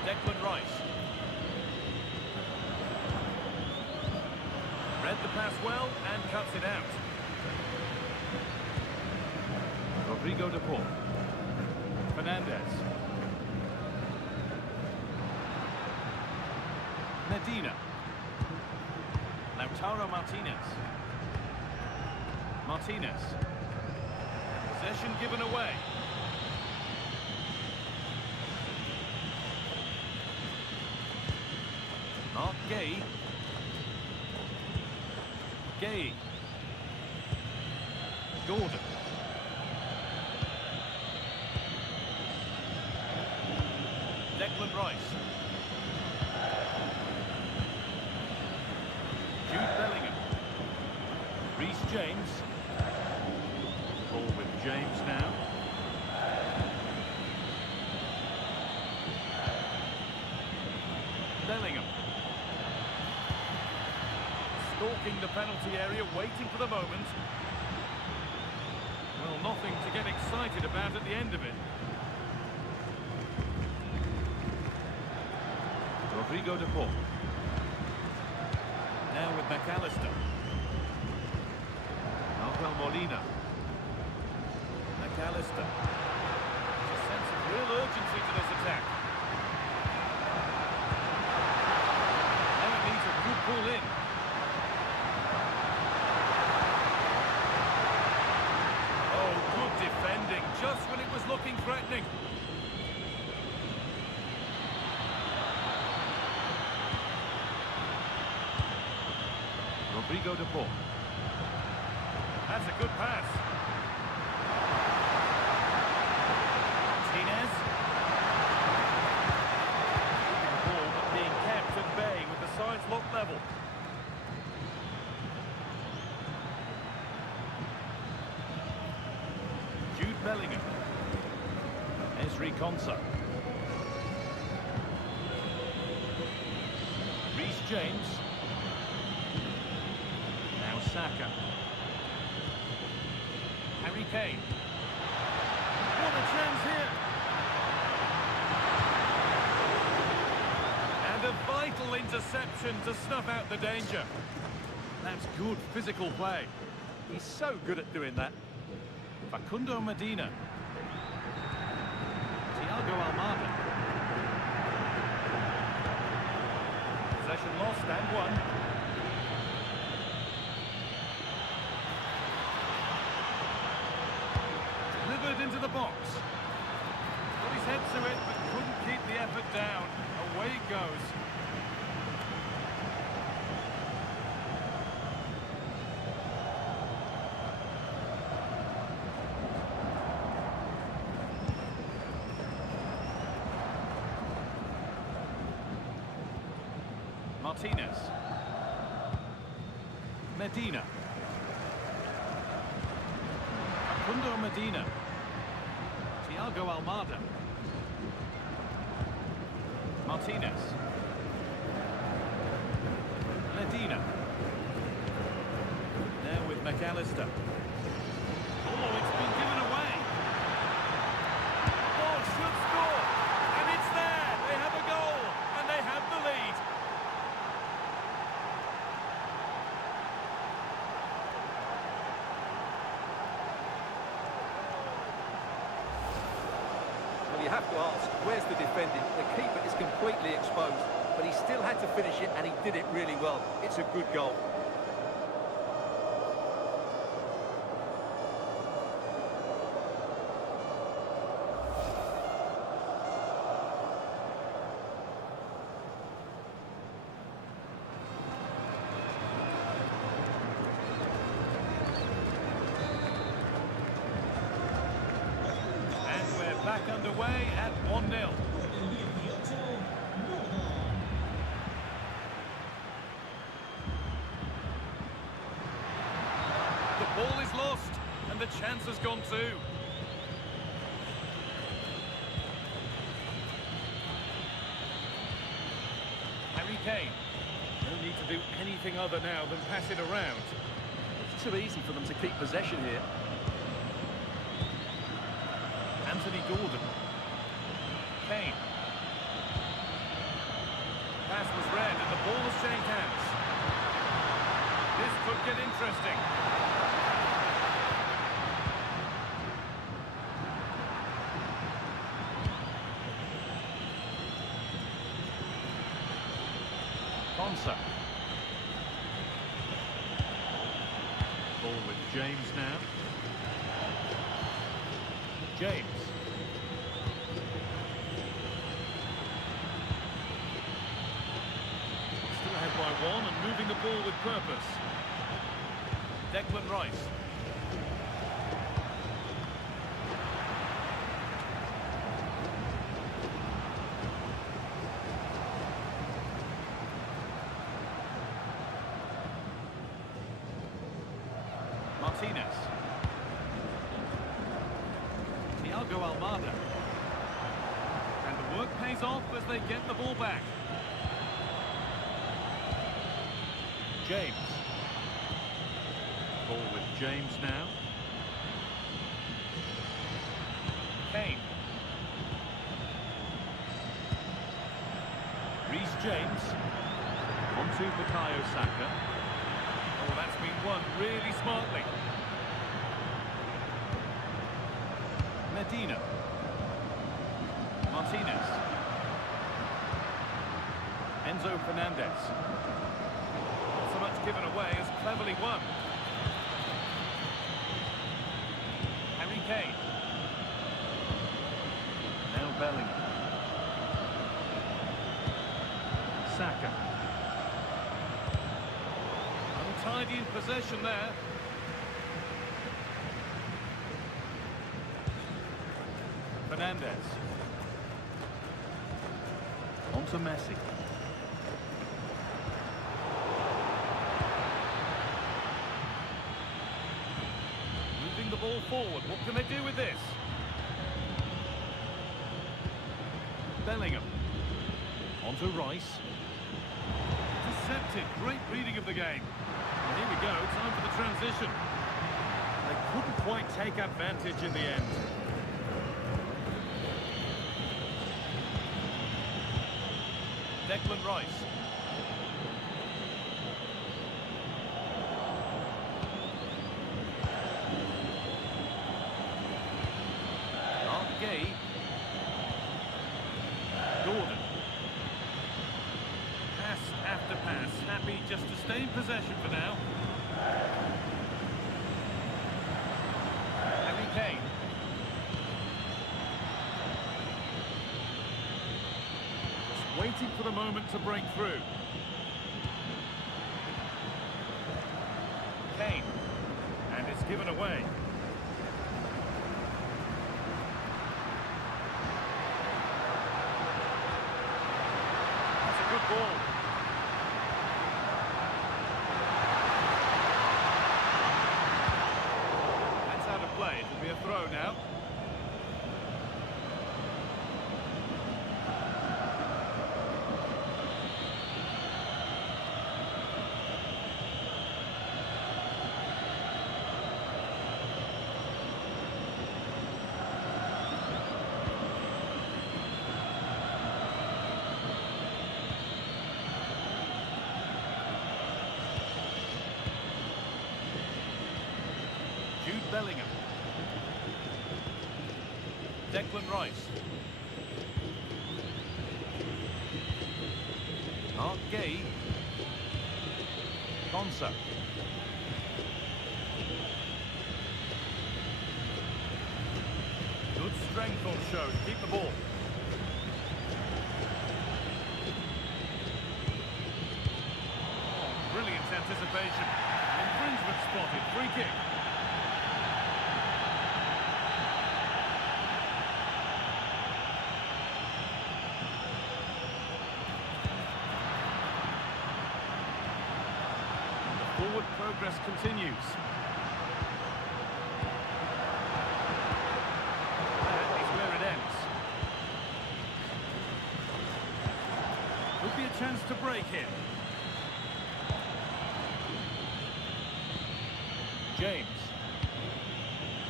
Declan Rice. Read the pass well and cuts it out. Rodrigo de Paul. Fernandez. Medina. Lautaro Martinez. Martinez. Possession given away. Mark Gay. Gay. Gordon. Declan Rice. Jude Bellingham. Reece James. Ball with James now. Bellingham. Stalking the penalty area, waiting for the moment. Well, nothing to get excited about at the end of it. Rodrigo de Paul. Now with McAllister. Rafael Molina. McAllister. There's a sense of real urgency to this attack. Now it needs a good pull in. Oh, good defending, just when it was looking threatening. Rodrigo de Paul. That's a good pass. Martinez. The ball being kept at bay with the sides locked level. Jude Bellingham. Ezri Konsa. Reece James. Saka. Harry Kane. What a chance here. And a vital interception to snuff out the danger. That's good physical play. He's so good at doing that. Facundo Medina. Thiago Almada. Possession lost and won. Into the box. Got his head to it, but couldn't keep the effort down. Away it goes. Martinez. Medina. Facundo Medina. Thiago Almada. Martinez. Medina. There with McAllister. Oh, it's been given away. Ball should score. And it's there. They have a goal. And they have the lead. Well, you have to ask, where's the defending? The keeper is completely exposed, but he still had to finish it, and he did it really well. It's a good goal. Back underway at 1-0. The ball is lost, and the chance has gone too. Harry Kane. No need to do anything other now than pass it around. It's too easy for them to keep possession here. Anthony Gordon. Kane. Pass was read and the ball has changed hands. This could get interesting. Konsa. Ball with James now. James. Still ahead by one and moving the ball with purpose. Declan Rice. Martinez. Thiago Almada. And the work pays off as they get the ball back. James. Ball with James now. Kane. Reece James. On to Bukayo Saka. Oh, that's been won really smartly. Medina. Martinez. Enzo Fernandez. Not so much given away as cleverly won. Harry Kane. Now Bellingham. Saka. Untidy in possession there. Fernandez. On to Messi. Moving the ball forward. What can they do with this? Bellingham. On to Rice. Intercepted. Great reading of the game. And here we go. Time for the transition. They couldn't quite take advantage in the end. Declan Rice. Gay. Gordon. Pass after pass. Happy just to stay in possession for now. Harry Kane. Waiting for the moment to break through. Kane. And it's given away. That's a good ball. play. It'll be a throw now. Bellingham. Declan Rice. Mark Gay. Konsa. Good strength on show to keep the ball. Oh, brilliant anticipation. Infringement spotted. Free kick. Forward progress continues. That is where it ends. Could be a chance to break here. James.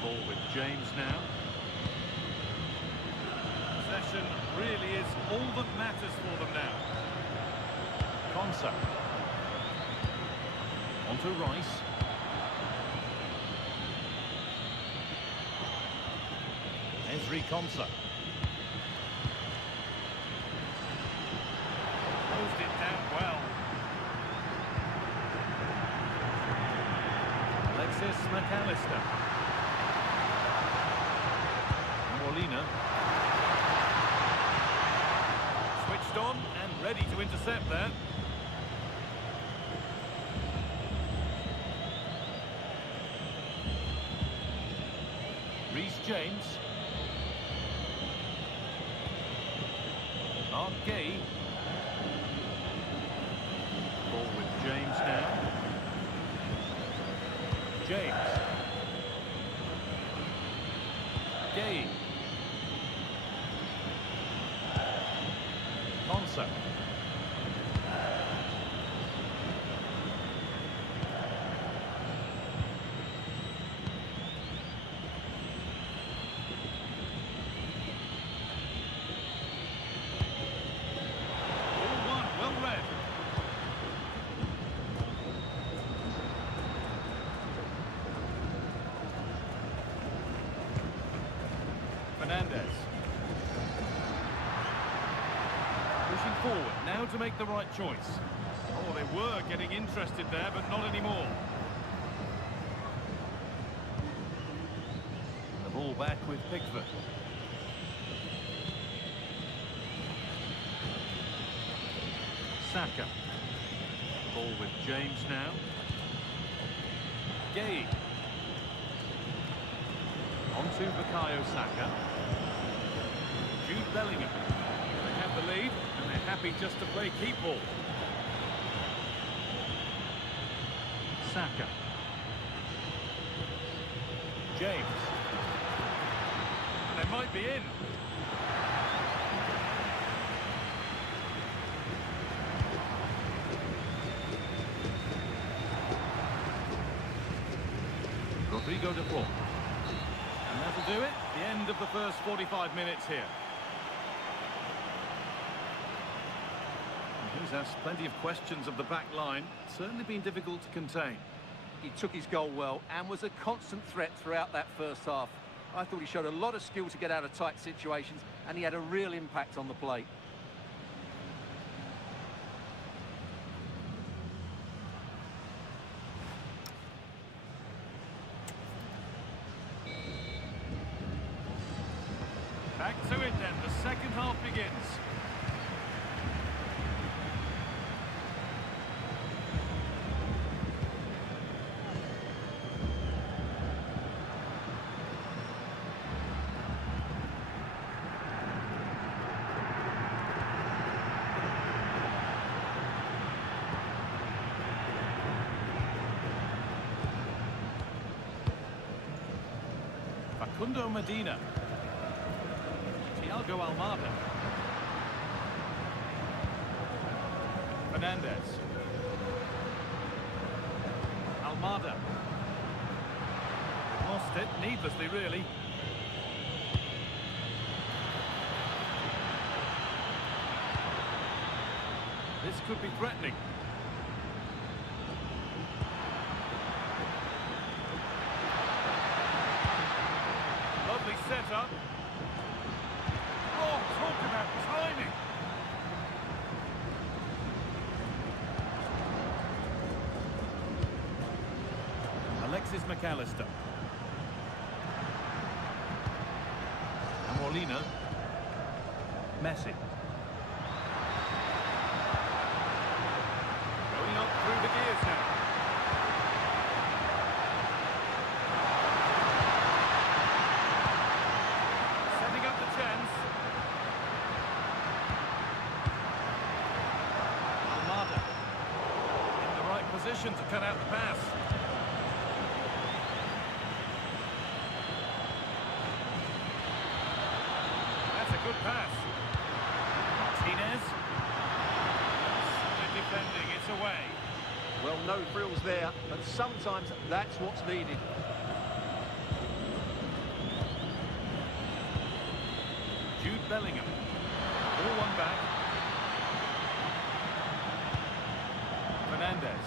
Ball with James now. Possession really is all that matters for them now. Konsa. Onto Rice. Ezri Konsa. Closed it down well. Alexis McAllister. Molina. Switched on and ready to intercept there. James. Mark Gay. Ball with James now. James. Gay. Konsa. Pushing forward, now to make the right choice. Oh, they were getting interested there, but not anymore. The ball back with Pickford. Saka. Ball with James now. Gay. Onto Bukayo Saka. Jude Bellingham. They have the lead, and they're happy just to play keep ball. Saka. James. And they might be in. Rodrigo de Paul. And that'll do it. The end of the first 45 minutes here. He's asked plenty of questions of the back line. Certainly been difficult to contain. He took his goal well and was a constant threat throughout that first half. I thought he showed a lot of skill to get out of tight situations, and he had a real impact on the plate. Back to it then, the second half begins. Facundo Medina. Thiago Almada. Fernandez. Almada. Lost it needlessly, really. This could be threatening. Lovely setup. Oh, talk about timing. Alexis McAllister. And Molina. Messi. Going up through the gears now. Setting up the chance. Almada. In the right position to cut out the pass. Good pass. Martinez. Solid defending, it's away. Well, no frills there, but sometimes that's what's needed. Jude Bellingham. Ball one back. Fernandez.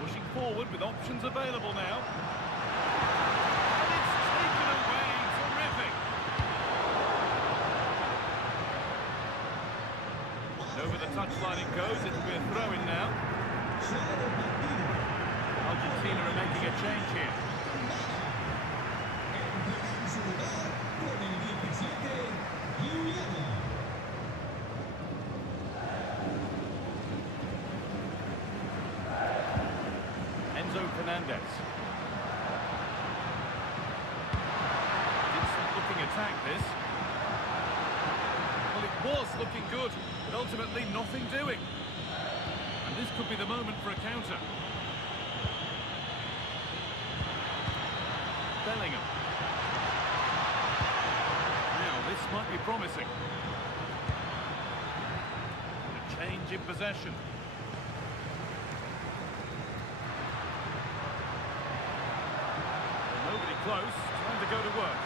Pushing forward with options available now. And it's taken away. Terrific. Over the touchline it goes, it'll be a throw-in now. Argentina are making a change here. Enzo Fernandez. Decent looking attack this. Well, it was looking good, but ultimately nothing doing. And this could be the moment for a counter. Bellingham. Now, this might be promising. A change in possession. Well, nobody close. Time to go to work.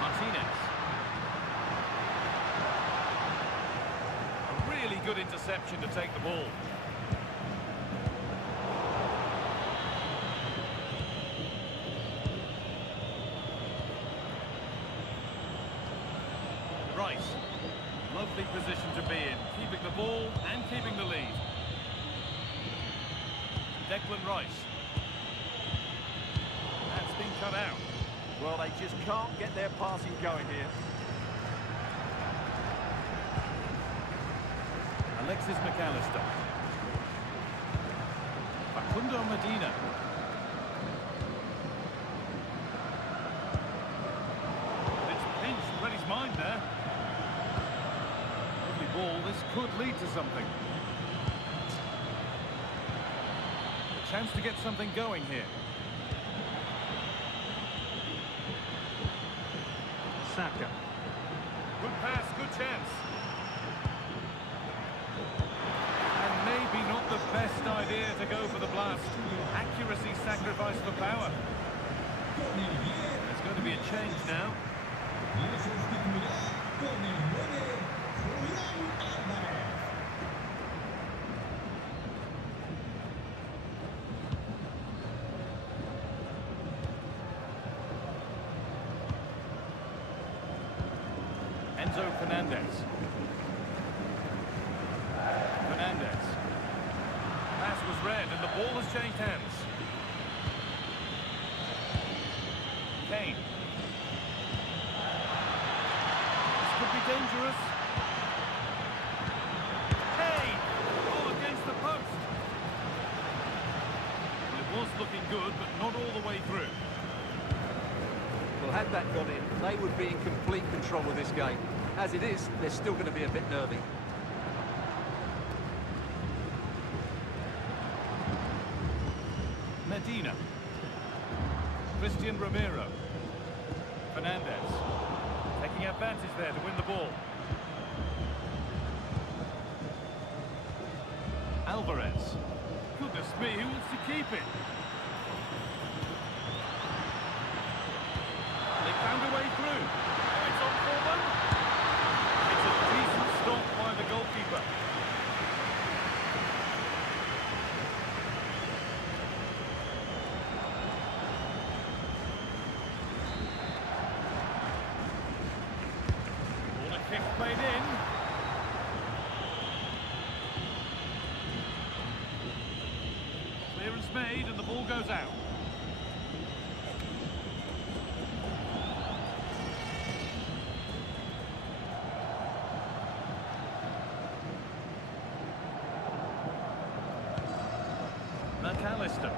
Martinez. A really good interception to take the ball. Rice. Lovely position to be in, keeping the ball and keeping the lead. Declan Rice. That's been cut out. Well, they just can't get their passing going here. Alexis McAllister. Facundo Medina. It's pinched, read his mind there. Lovely ball, this could lead to something. A chance to get something going here. Saka. Good pass, good chance. And maybe not the best idea to go for the blast. Accuracy sacrificed for power. There's going to be a change now. Enzo Fernandez. Fernandez. Pass was read and the ball has changed hands. Kane. This could be dangerous. Kane! Oh, against the post. Well, it was looking good, but not all the way through. Well, had that gone in, they would be in complete control of this game. As it is, they're still going to be a bit nervy. Messi. Medina. Christian Romero. Fernandez. Taking advantage there to win the ball. Alvarez. Goodness me, who wants to keep it? They found a way through. Oh, it's on for them. It's a decent stop by the goalkeeper. Corner kick played in. Clearance made and the ball goes out. McAllister.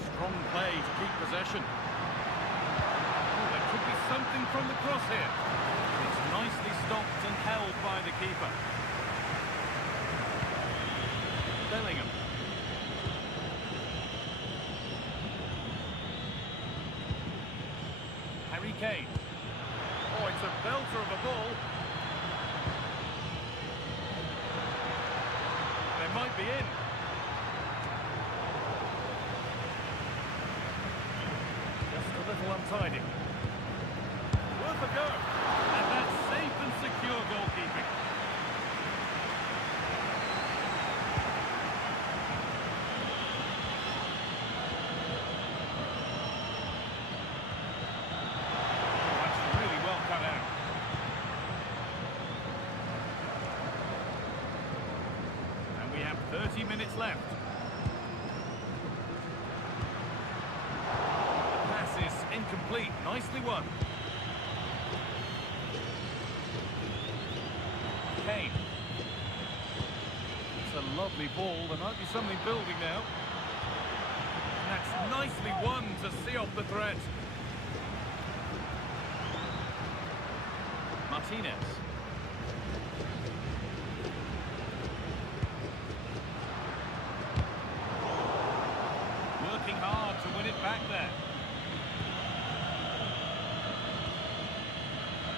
Strong play to keep possession. Oh, there could be something from the cross here. It's nicely stopped and held by the keeper. Bellingham. Harry Kane. Oh, it's a belter of a ball. They might be in. Just a little untidy. Worth a go. And that's safe and secure goalkeeping. We have 30 minutes left. The pass is incomplete. Nicely won. Kane. It's a lovely ball. There might be something building now. And that's nicely won to see off the threat. Martinez. Working hard to win it back there.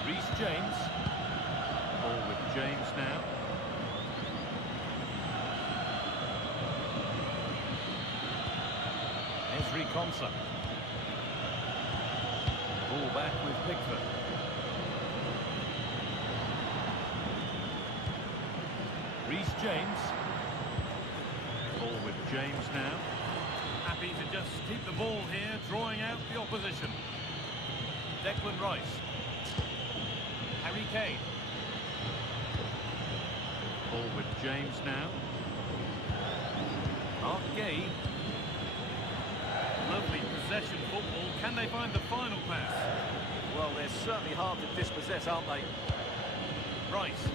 Reece James. Ball with James now. Ezri Konsa. Ball back with Pickford. Reece James. Ball with James now. Happy to just keep the ball here, drawing out the opposition. Declan Rice. Harry Kane. Ball with James now. Mark Gay. Lovely possession football. Can they find the final pass? Well, they're certainly hard to dispossess, aren't they? Rice.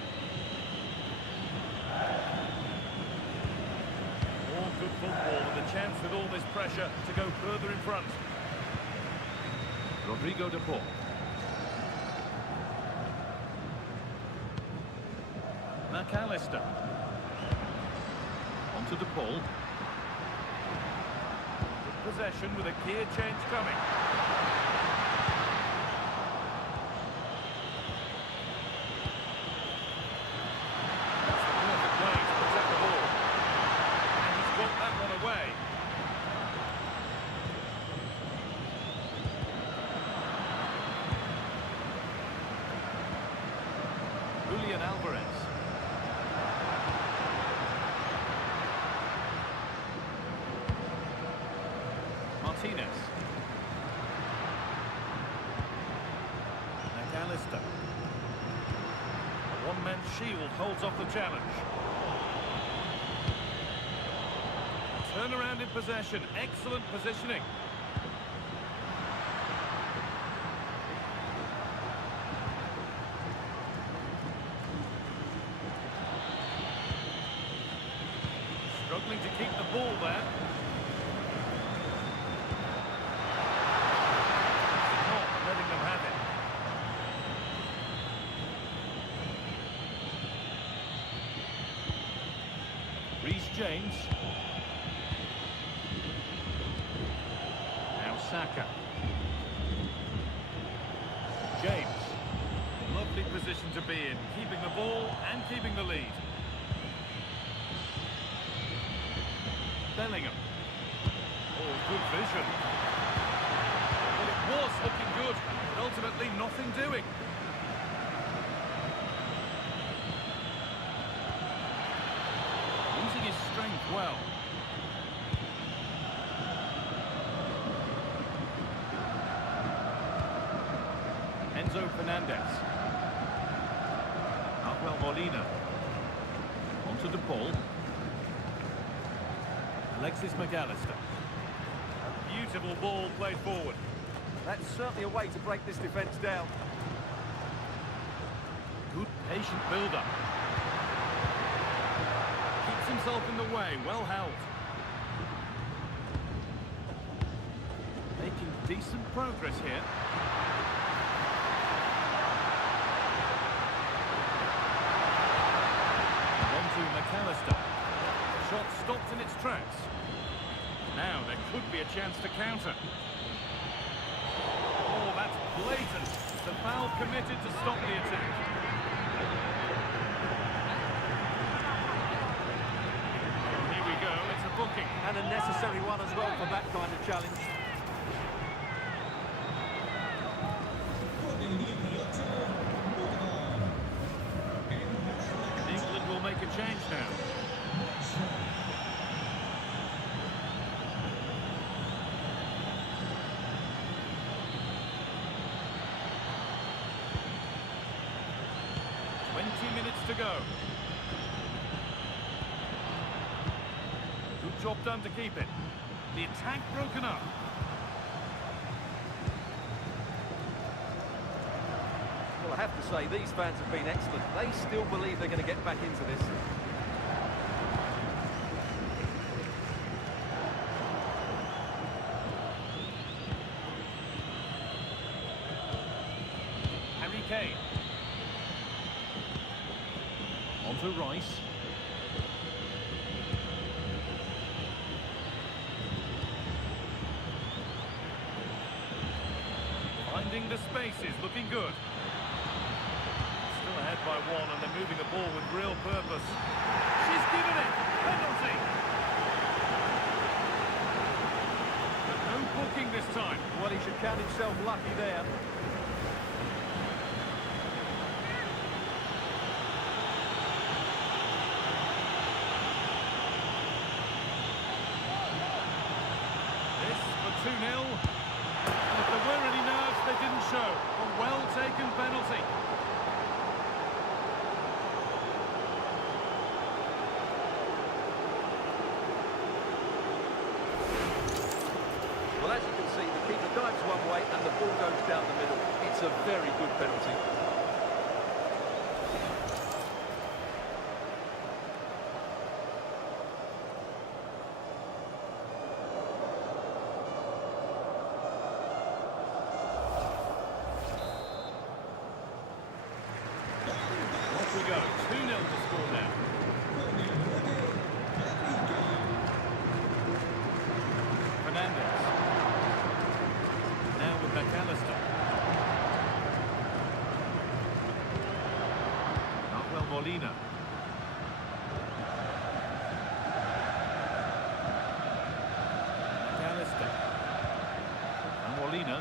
All good football with a chance with all this pressure to go further in front. Rodrigo de Paul. McAllister. Onto de Paul. Good possession with a gear change coming. That's the perfect way to protect the ball. And he's got that one away. Julian Alvarez. Martinez. McAllister. A one-man shield holds off the challenge. Turn around in possession. Excellent positioning. Struggling to keep the ball there. Not letting them have it. Reece James. Saka. James. Lovely position to be in, keeping the ball and keeping the lead. Bellingham. Oh, good vision. Well, it was looking good, but ultimately nothing doing. Using his strength well. Enzo Fernandez. Molina. Onto the ball. Alexis McAllister. A beautiful ball played forward. That's certainly a way to break this defence down. Good patient build-up. Keeps himself in the way, well held. Making decent progress here. McAllister. Shot stopped in its tracks. Now there could be a chance to counter. Oh, that's blatant. The foul committed to stop the attack. Here we go, it's a booking. And a necessary one as well for that kind of challenge. England will make a change now. To go. Good job done to keep it. The attack broken up. Well, I have to say, these fans have been excellent. They still believe they're going to get back into this. Harry Kane. To Rice. Finding the spaces, looking good. Still ahead by one, and they're moving the ball with real purpose. She's given it! Penalty! But no booking this time. Well, he should count himself lucky there. Show. A well-taken penalty. Well, as you can see, the keeper dives one way and the ball goes down the middle. It's a very good penalty. We go, 2-0 to score now. Fernandez. Now with McAllister. Molina. McAllister. And Molina.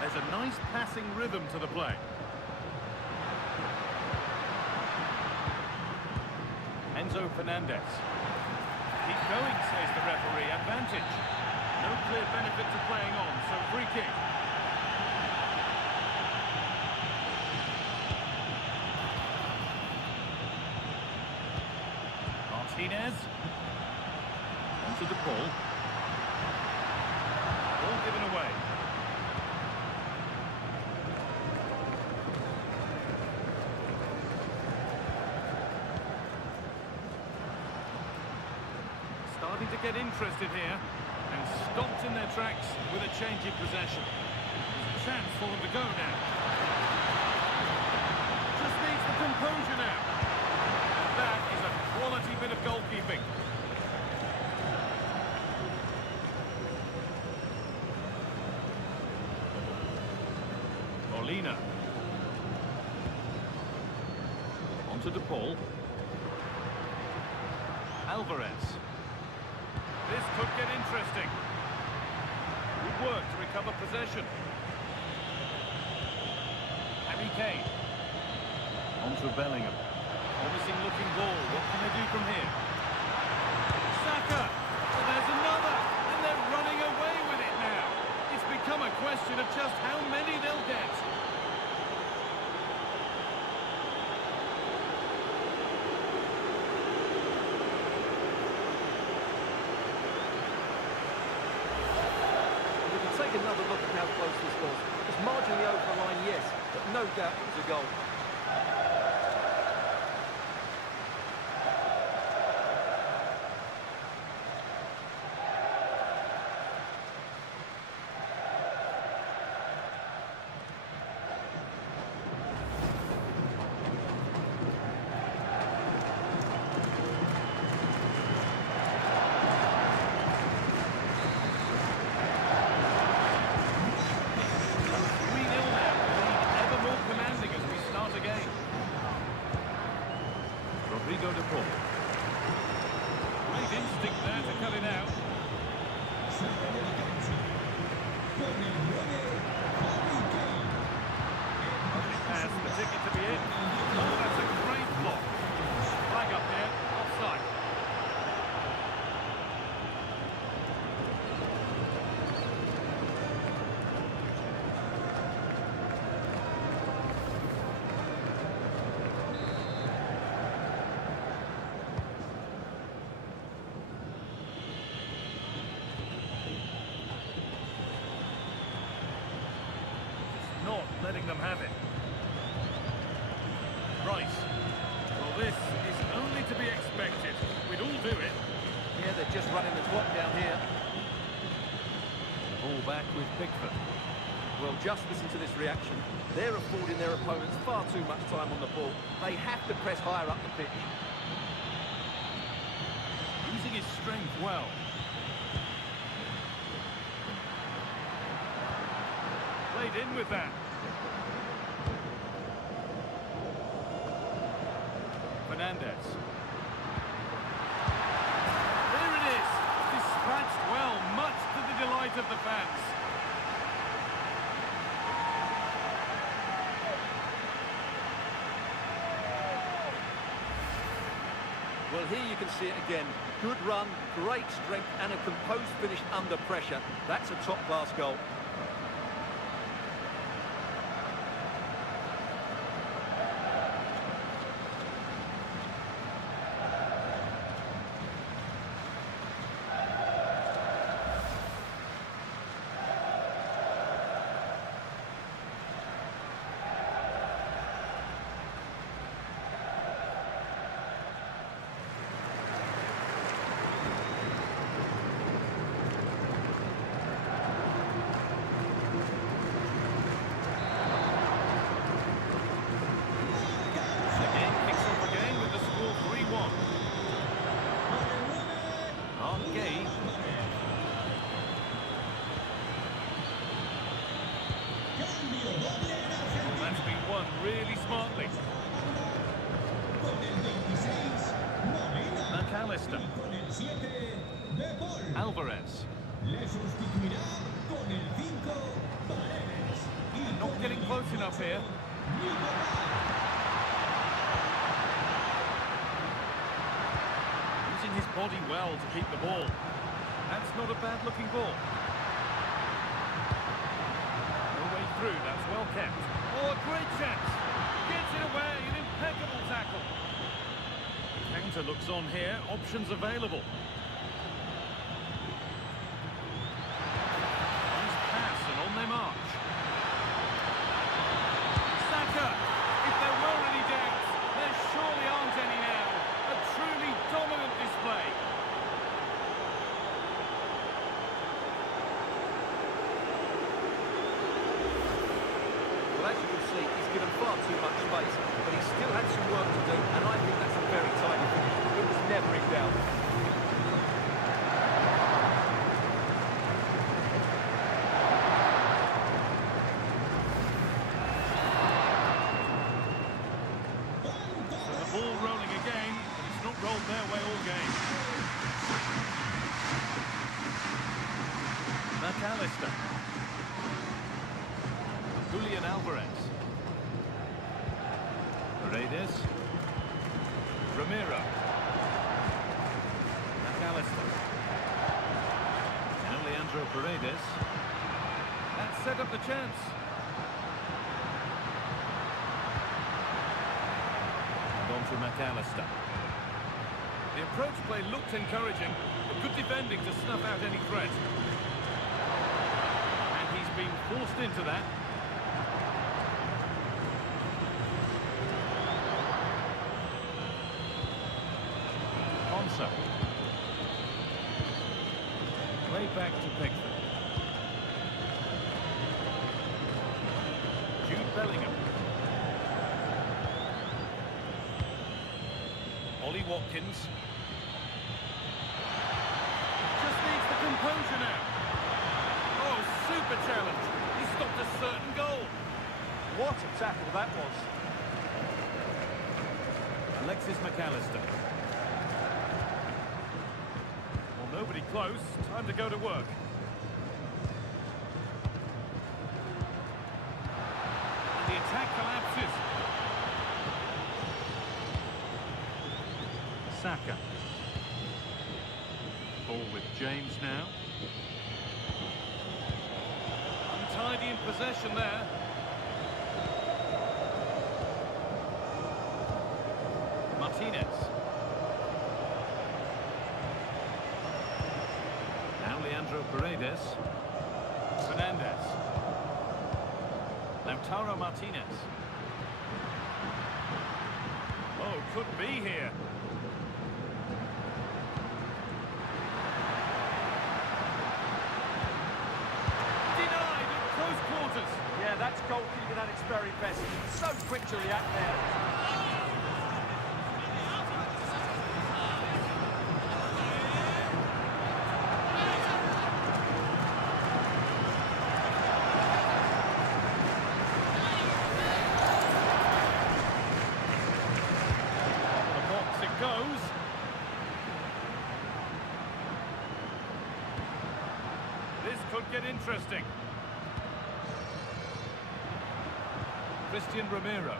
There's a nice passing rhythm to the play. Enzo Fernandez. Keep going, says the referee. Advantage. No clear benefit to playing on, so free kick. Martinez. Onto the ball. Ball given away. Starting to get interested here and stopped in their tracks with a change in possession. There's a chance for them to go now. Just needs the composure now. And that is a quality bit of goalkeeping. Molina. Onto De Paul. Alvarez. This could get interesting. Good work to recover possession. Harry Kane. Onto Bellingham. Promising looking ball. What can they do from here? Saka. Oh, there's another. And they're running away with it now. It's become a question of just how many they'll get. Take another look at how close this was. It's marginally over the line, yes, but no doubt it was a goal. De Paul. Great instinct there to cut it out. Has the ticket to be in. Oh, that's a great block. Flag up here, offside. Not letting them have it. Rice. Well, this is only to be expected. We'd all do it. Yeah, they're just running the clock down here. Ball back with Pickford. Well, just listen to this reaction. They're affording their opponents far too much time on the ball. They have to press higher up the pitch. Using his strength well. Played in with that. Fernandez. There it is. Dispatched well, much to the delight of the fans. Well, here you can see it again. Good run, great strength, and a composed finish under pressure. That's a top-class goal. That's been won really smartly. McAllister. Alvarez. Not getting close enough here. Using his body well to keep the ball. That's not a bad-looking ball. Through, that's well kept. Oh, a great chance. Gets it away, an impeccable tackle. Counter looks on here, options available. Nice pass and on their march. Saka, if there were any doubts, there surely aren't any now. A truly dominant display. As you can see, he's given far too much space, but he still had some work to do, and I think that's a very tidy finish. It was never in doubt. McAllister. Julian Alvarez. Paredes. Romero. McAllister. Now Leandro Paredes. That set up the chance. And on to McAllister. The approach play looked encouraging, but good defending to snuff out any threat. And he's been forced into that. Onsa. Play back to Pickford. Jude Bellingham. Ollie Watkins. Just needs the composure now. Oh, super challenge. He stopped a certain goal. What a tackle that was. Alexis McAllister. Well, nobody close. Time to go to work. And the attack collapses. Saka. Ball with James now. Untidy in possession there. Martinez. Now Leandro Paredes. Fernandez. Lautaro Martinez. Oh, could be here. Denied at close quarters. Yeah, that's goalkeeping at its very best. So quick to react there. Goes. This could get interesting. Christian Romero.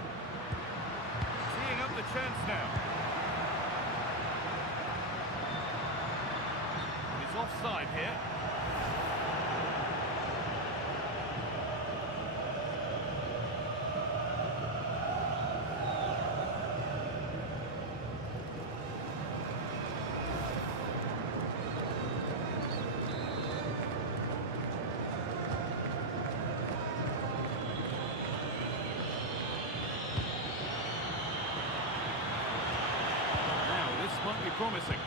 Teeing up the chance now. He's offside here. Might be promising.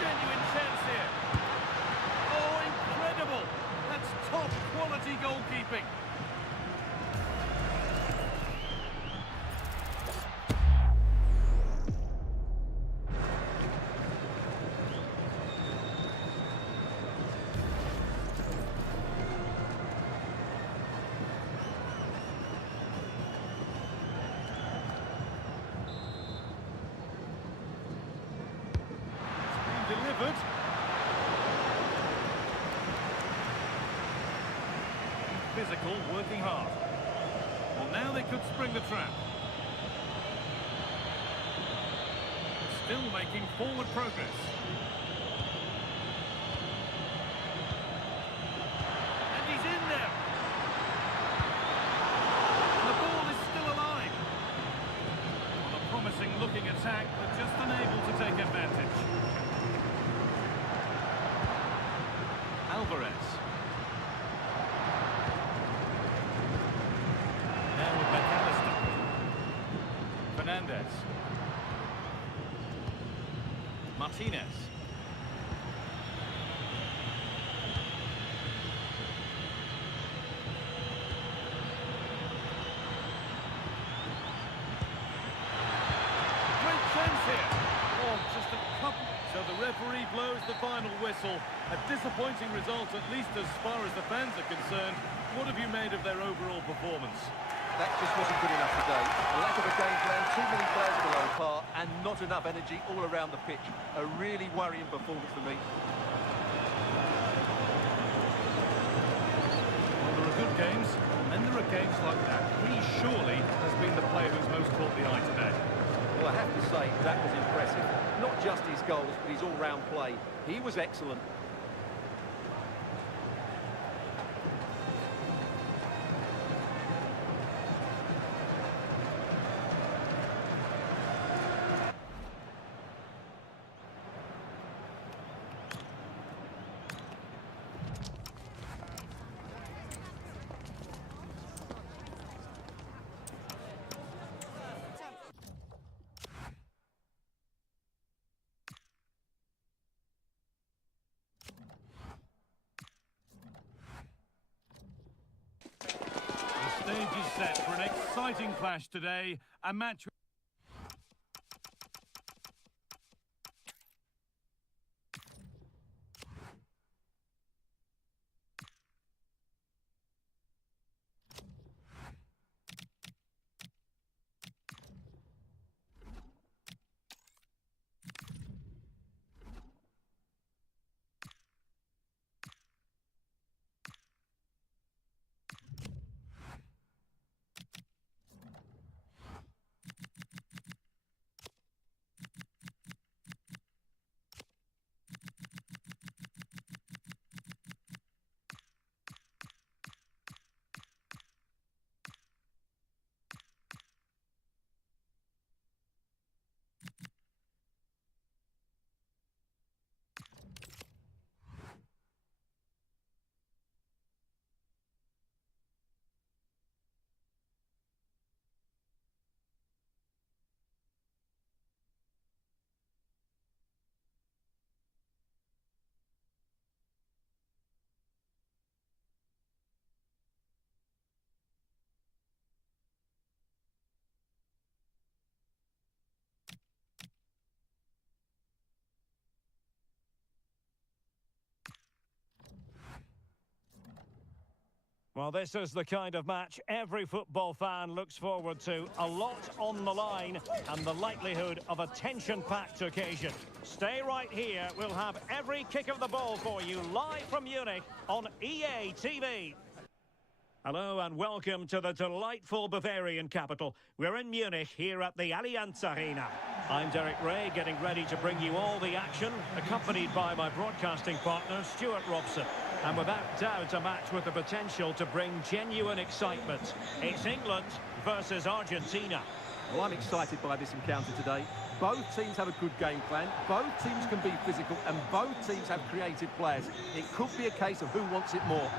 Genuine chance here. Oh, incredible! That's top quality goalkeeping. Delivered. Physical, working hard. Well, now they could spring the trap. Still making forward progress. And he's in there. And the ball is still alive. Well, a promising looking attack, but just unable to take advantage. Alvarez. Now with McAllister. Fernandez. Martinez. Great chance here. Oh, just a couple. So the referee blows the final whistle. A disappointing result, at least as far as the fans are concerned. What have you made of their overall performance? That just wasn't good enough today. A lack of a game plan, too many players below par, and not enough energy all around the pitch. A really worrying performance for me. games, and then there are games like that. He surely has been the player who's most caught the eye today. Well, I have to say, that was impressive. Not just his goals, but his all-round play. He was excellent. The stage is set for an exciting clash today, a match... Well, this is the kind of match every football fan looks forward to. A lot on the line and the likelihood of a tension-packed occasion. Stay right here. We'll have every kick of the ball for you live from Munich on EA TV. Hello and welcome to the delightful Bavarian capital. We're in Munich here at the Allianz Arena. I'm Derek Ray, getting ready to bring you all the action, accompanied by my broadcasting partner, Stuart Robson. And without doubt, a match with the potential to bring genuine excitement. It's England versus Argentina. Well, I'm excited by this encounter today. Both teams have a good game plan, both teams can be physical, and both teams have creative players. It could be a case of who wants it more.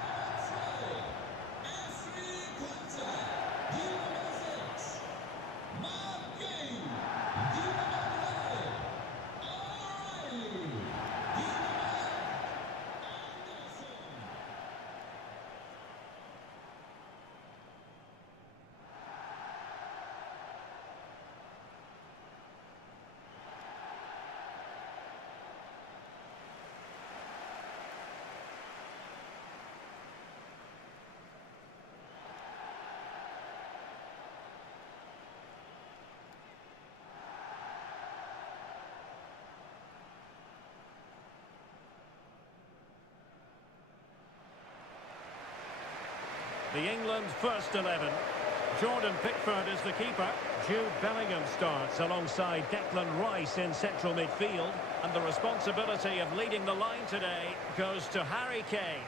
The England first 11. Jordan Pickford is the keeper. Jude Bellingham starts alongside Declan Rice in central midfield. And the responsibility of leading the line today goes to Harry Kane.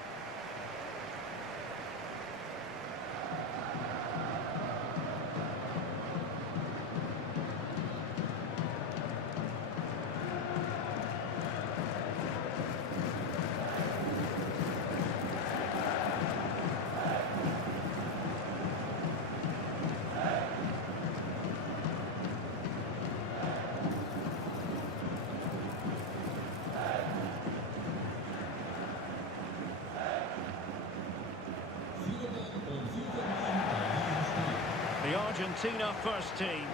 The Argentina first team.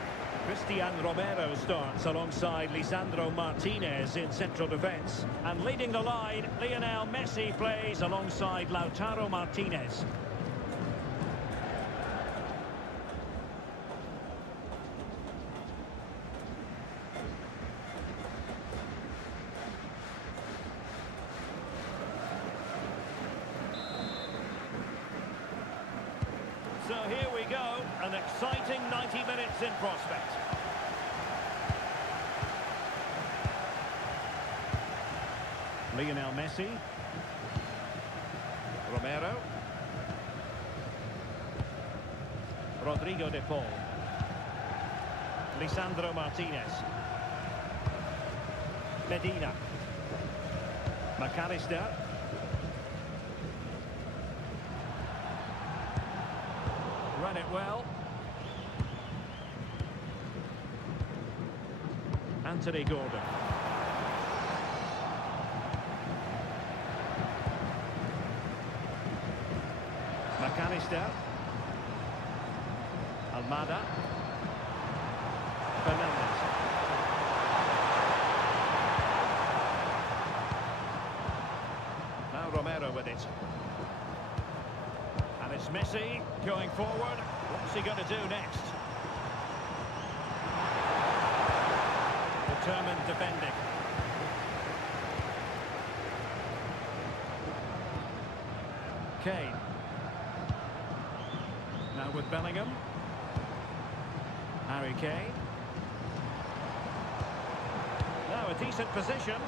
Cristian Romero starts alongside Lisandro Martinez in central defence. And leading the line, Lionel Messi plays alongside Lautaro Martinez. exciting 90 minutes in prospect. Lionel Messi. Romero. Rodrigo de Paul. Lisandro Martinez. Medina. McAllister. Run it well. Anthony Gordon. McAllister. Almada. Fernandez. Now Romero with it. And it's Messi going forward. What's he going to do next? Determined defending. Kane. Now with Bellingham. Harry Kane. Now a decent position.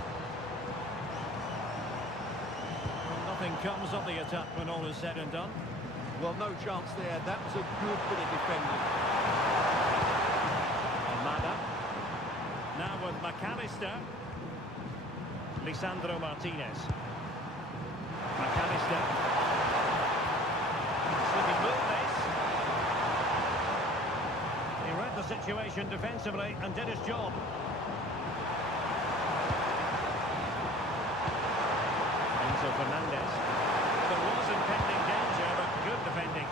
Nothing comes of the attack when all is said and done. Well, no chance there. That was a good bit of defending. Almada. Now with McAllister. Lisandro Martinez. McAllister. Slipping move this. He read the situation defensively and did his job. Enzo Fernandez. There was impending danger, but good defending.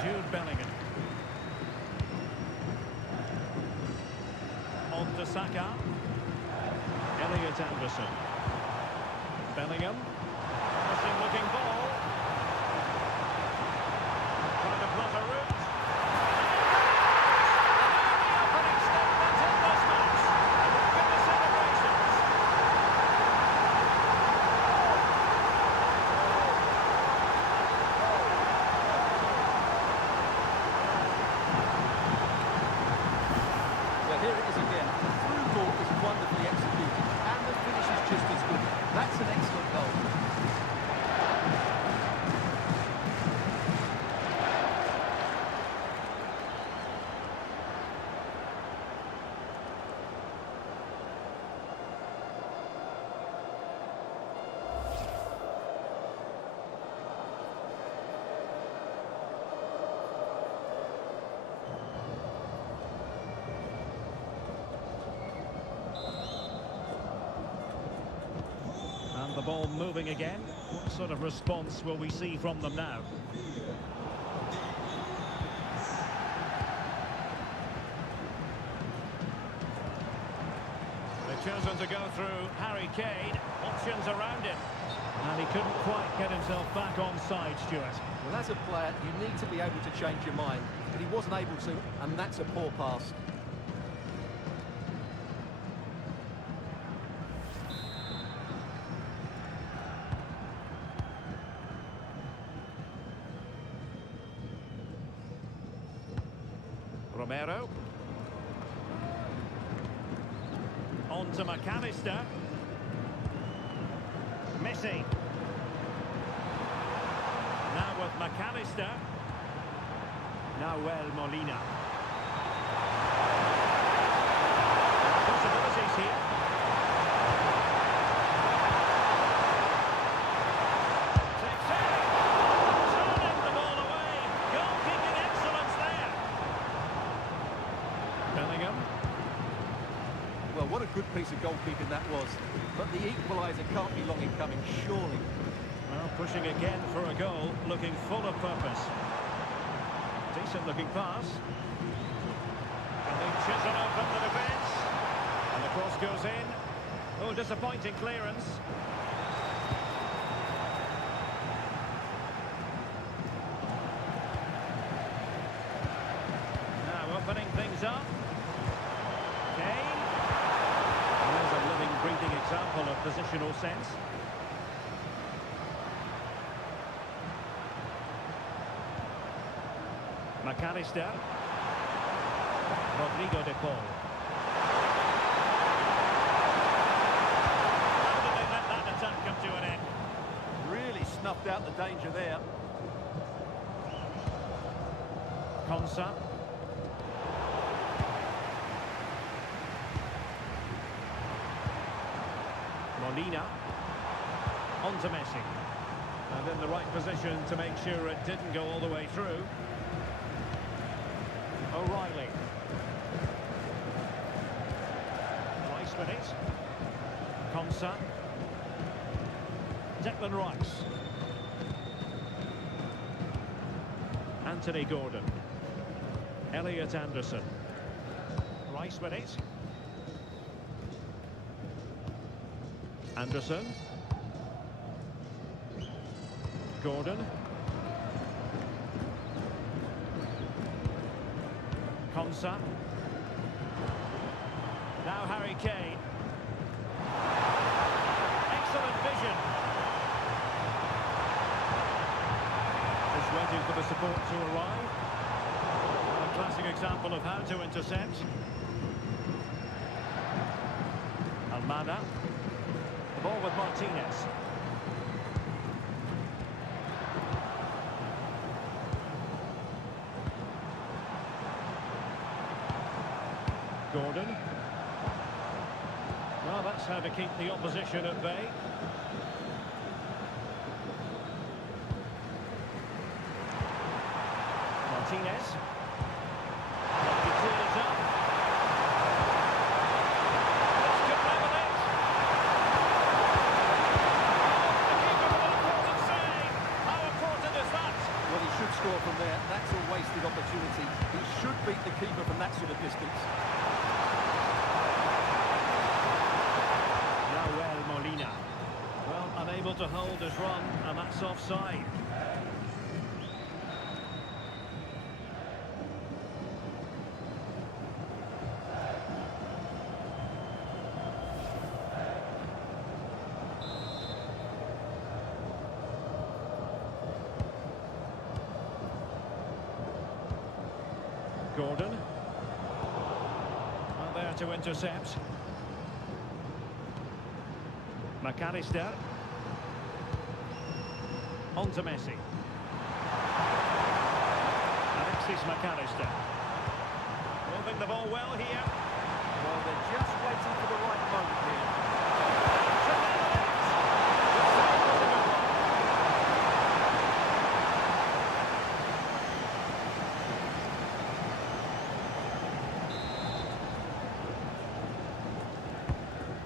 Jude Bellingham. On to Saka. Elliot Anderson. Bellingham. Passing looking ball. Trying to plot a route. And the opening statement in this match. Look at the celebrations. Well, here it is again. The through ball is wonderfully executed, and the finish is just as good. That's an excellent goal. The ball moving again. What sort of response will we see from them now? They've chosen to go through Harry Kane. Options around him. And he couldn't quite get himself back on side, Stuart. Well, as a player, you need to be able to change your mind, but he wasn't able to, and that's a poor pass. Romero. On to McAllister. Messi. Now with McAllister. Nahuel Molina. Possibilities here. Takes it. Turning the ball away. Goal-kicking excellence there. Bellingham. Well, what a good piece of goalkeeping that was. But the equaliser can't be long in coming, surely. Well, pushing again for a goal, looking full of purpose. Decent looking pass. And they chisel open the defence. And the cross goes in. Oh, disappointing clearance. Now opening things up. Kane. And there's a living, breathing example of positional sense. McAllister. Rodrigo de Paul. How did they let that attack come to an end? Really snuffed out the danger there. Konsa. Molina. On to Messi. And in the right position to make sure it didn't go all the way through. O'Reilly. Nice with it. Konsa. Declan Rice. Anthony Gordon. Elliot Anderson. Rice with it. Anderson. Gordon. Konsa. Now Harry Kane. Excellent vision. Just waiting for the support to arrive. A classic example of how to intercept. Almada. The ball with Martinez. Gordon. Well, that's how to keep the opposition at bay. Martinez. He cleared it up. This could level it. The keeper with an important save. How important is that? Well, he should score from there. That's a wasted opportunity. He should beat the keeper from that sort of distance. Molina. Well, unable to hold his run, and that's offside. Gordon. Not there to intercept. McAllister. On to Messi. Alexis McAllister. Moving the ball well here. Well, they're just waiting for the right moment here.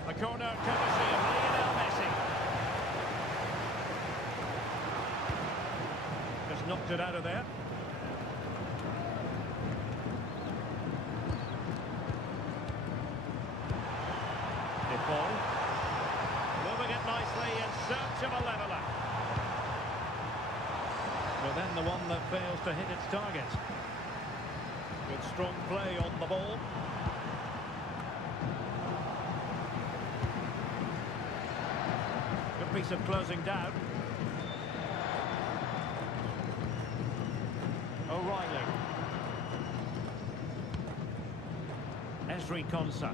A corner courtesy of Lionel Messi. Just knocked it out of there. De Paul. Moving it nicely in search of a leveller. Well, then the one that fails to hit its target. Good strong play on the ball. Piece of closing down. O'Reilly. Ezri Konsa.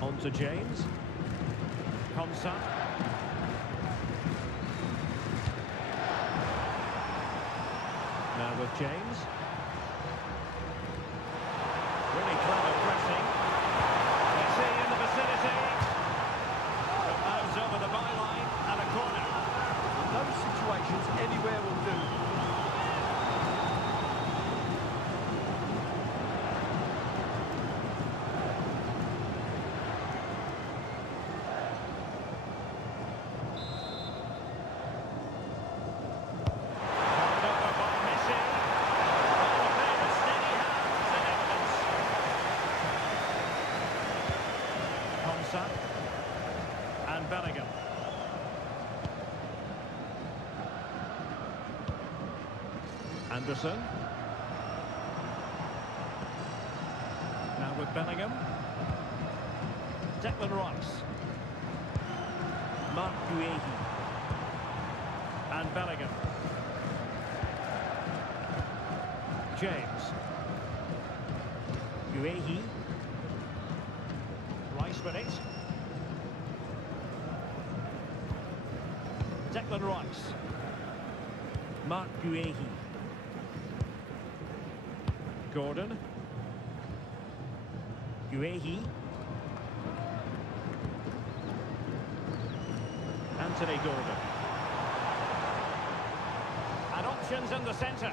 On to James. Konsa. Now with James. Really clever pressing. Messi in the vicinity. Over the byline and a corner. In those situations, anywhere will do. Over by Messi. Oh, there, a steady hand is in evidence. Konsa. And Bellingham. Anderson. Now with Bellingham. Declan Rice. Mark Guehi. And Bellingham. James. Guehi. Rice with it. Declan Rice. Mark Guehi. Gordon. Guehi. Anthony Gordon. And options in the centre.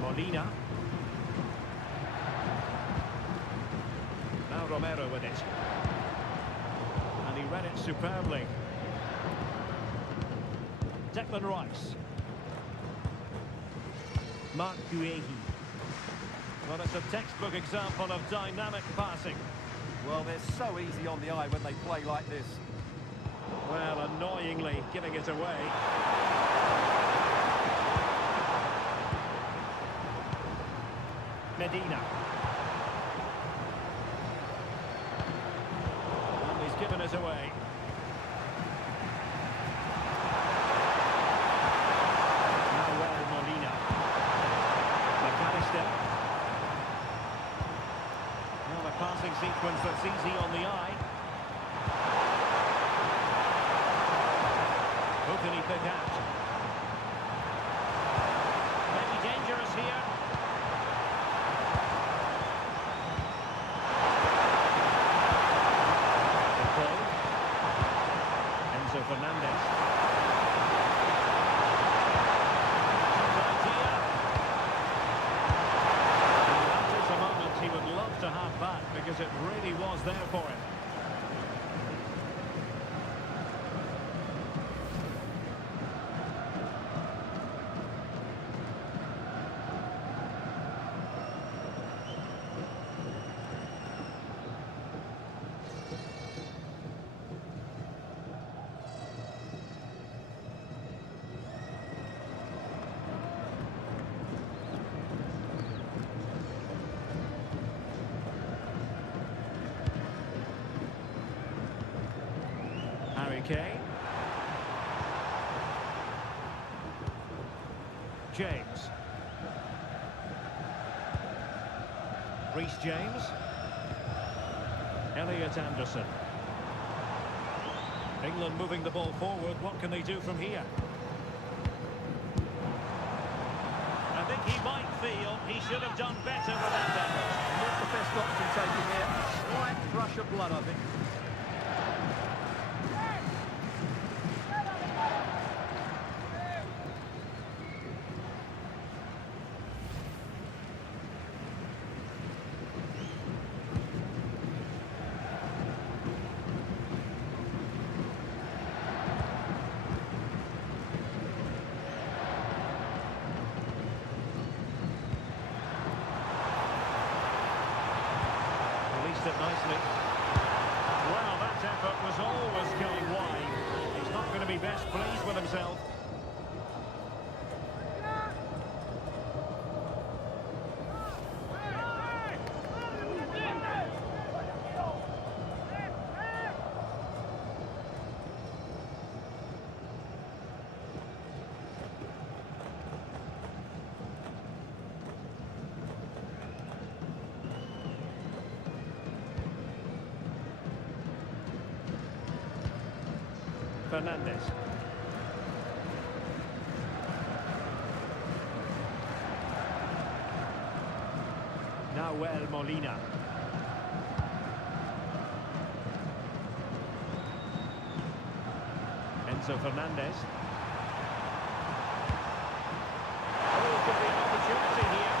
Molina. Now Romero with it. And he read it superbly. Declan Rice. Mark Guehi. Well, it's a textbook example of dynamic passing. Well, they're so easy on the eye when they play like this. Well, annoyingly giving it away. Medina. And he's given it away. Now well, Molina. McAllister. Well, a passing sequence that's easy on the eye. Who can he pick out? Maybe dangerous here. Enzo Fernandez. Idea. And that is a moment he would love to have back because it really was there for him. Harry Kane. James. Reece James. Elliot Anderson. England moving the ball forward. What can they do from here? I think he might feel he should have done better with that effort. Not the best option taken here. A slight rush of blood, I think. It nicely. Well, that effort was always going wide. He's not going to be best pleased with himself. Fernandez. Now well, Molina. Enzo Fernandez. Oh, could be an opportunity here.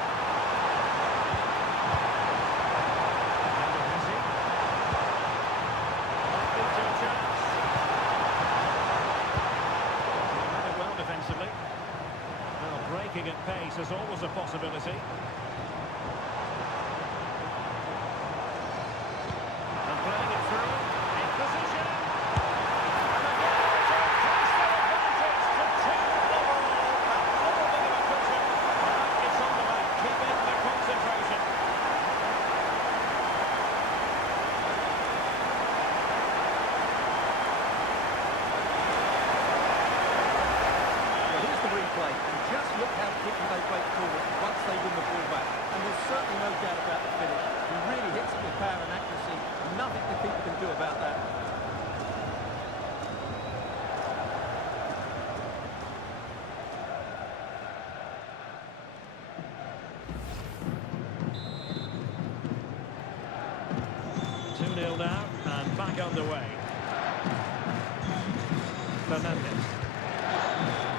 Into a chance. Defensively. Well, breaking at pace is always a possibility. And playing it through in position. And again, takes their advantage to 2 overall. A little bit of a cushion. But it's on the back, keeping the concentration. to do about that. Now, and back underway. Fernandez.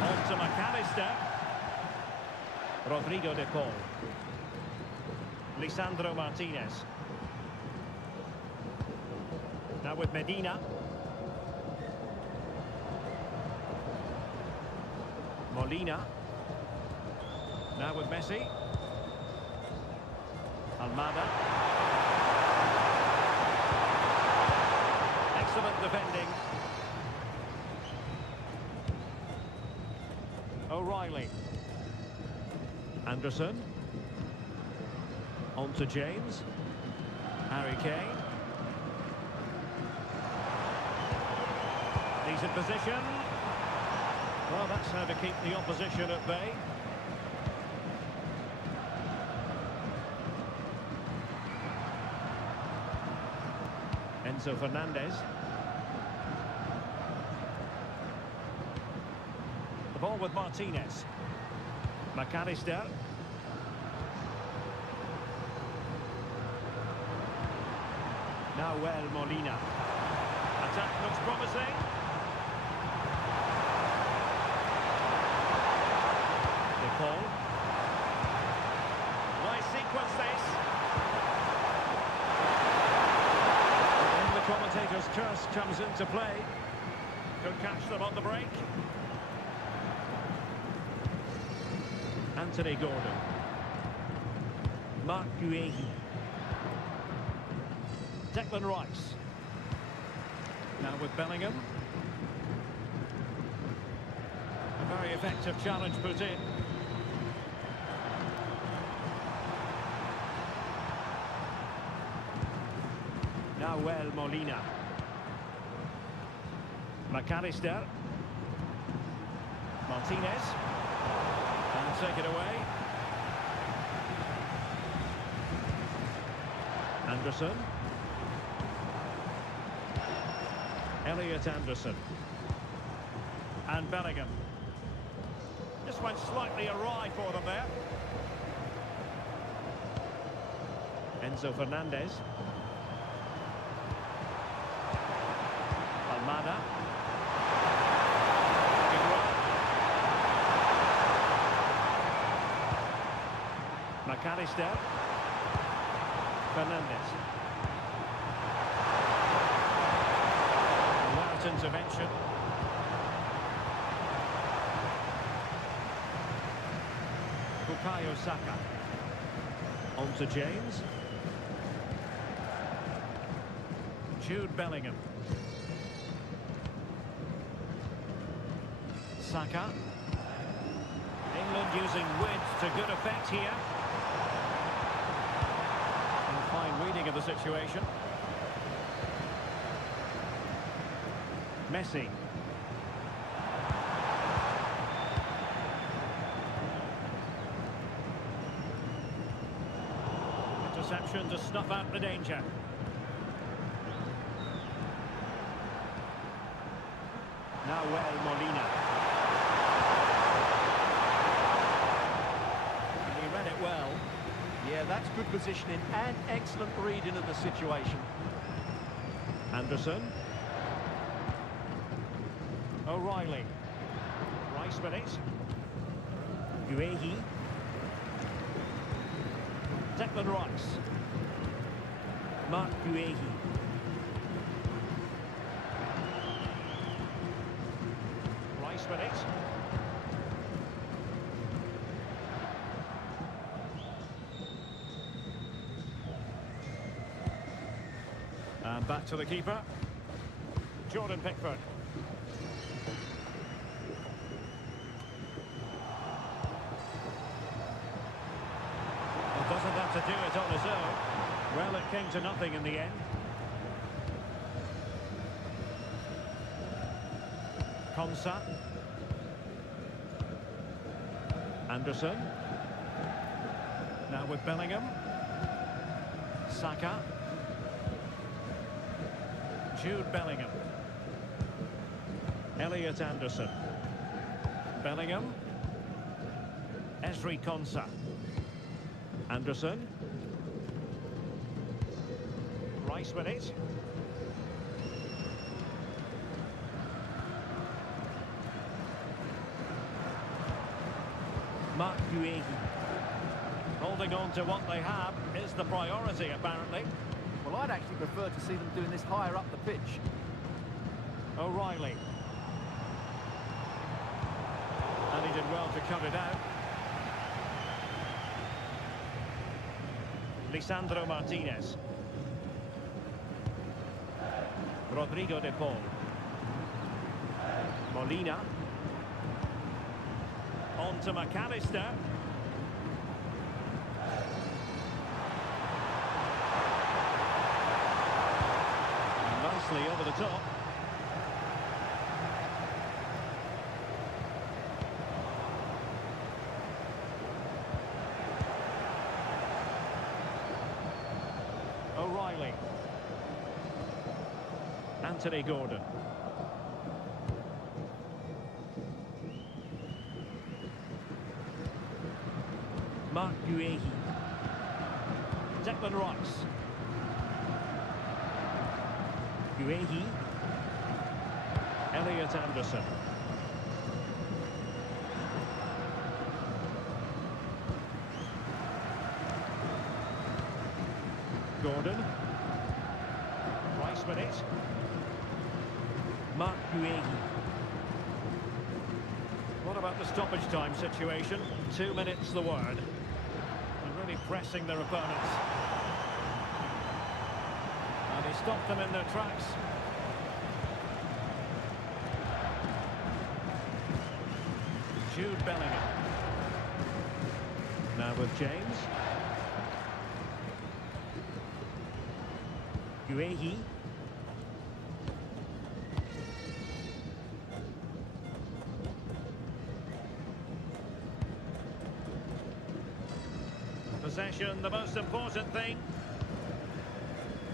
On to McAllister. Rodrigo de Paul. Lisandro Martinez. Now with Medina. Molina. Now with Messi. Almada. Excellent defending. O'Reilly. Anderson. On to James. Harry Kane. Decent position. Well, that's how to keep the opposition at bay. Enzo Fernandez. The ball with Martinez. McAllister. Now Molina. Attack looks promising. De Paul. Nice sequence this. And the commentator's curse comes into play. Could catch them on the break. Anthony Gordon. Mark Guehi. Declan Rice. Now with Bellingham. A very effective challenge put in. Now Molina. McAllister. Martinez. And take it away. Anderson. Elliot Anderson. And Bellingham. Just went slightly awry for them there. Enzo Fernandez. Almada. McAllister. Fernandez. Without intervention. Bukayo Saka. On to James. Jude Bellingham. Saka. England using width to good effect here. Fine reading of the situation. Messi. Interception to snuff out the danger. Now Molina. And he read it well. Yeah, that's good positioning and excellent reading of the situation. Anderson. O'Reilly. Rice with it. Guehi. Declan Rice. Mark Guehi. Rice with it. And back to the keeper. Jordan Pickford. Doesn't have to do it on his own. Well, it came to nothing in the end. Konsa. Anderson. Now with Bellingham. Saka. Jude Bellingham. Elliot Anderson. Bellingham. Ezri Konsa. Anderson. Rice with it. Mark Guehi. Holding on to what they have is the priority, apparently. Well, I'd actually prefer to see them doing this higher up the pitch. O'Reilly. And he did well to cut it out. Lisandro Martinez. Rodrigo de Paul. Molina. On to McAllister. Nicely over the top. O'Reilly. Anthony Gordon. Mark Guehi. Declan Rice. Guehi. Elliot Anderson. Gordon. Rice with it. Mark Guehi. What about the stoppage time situation? 2 minutes the word. They're really pressing their opponents. And he stopped them in their tracks. Jude Bellingham. Now with James. Guehi. Possession, the most important thing.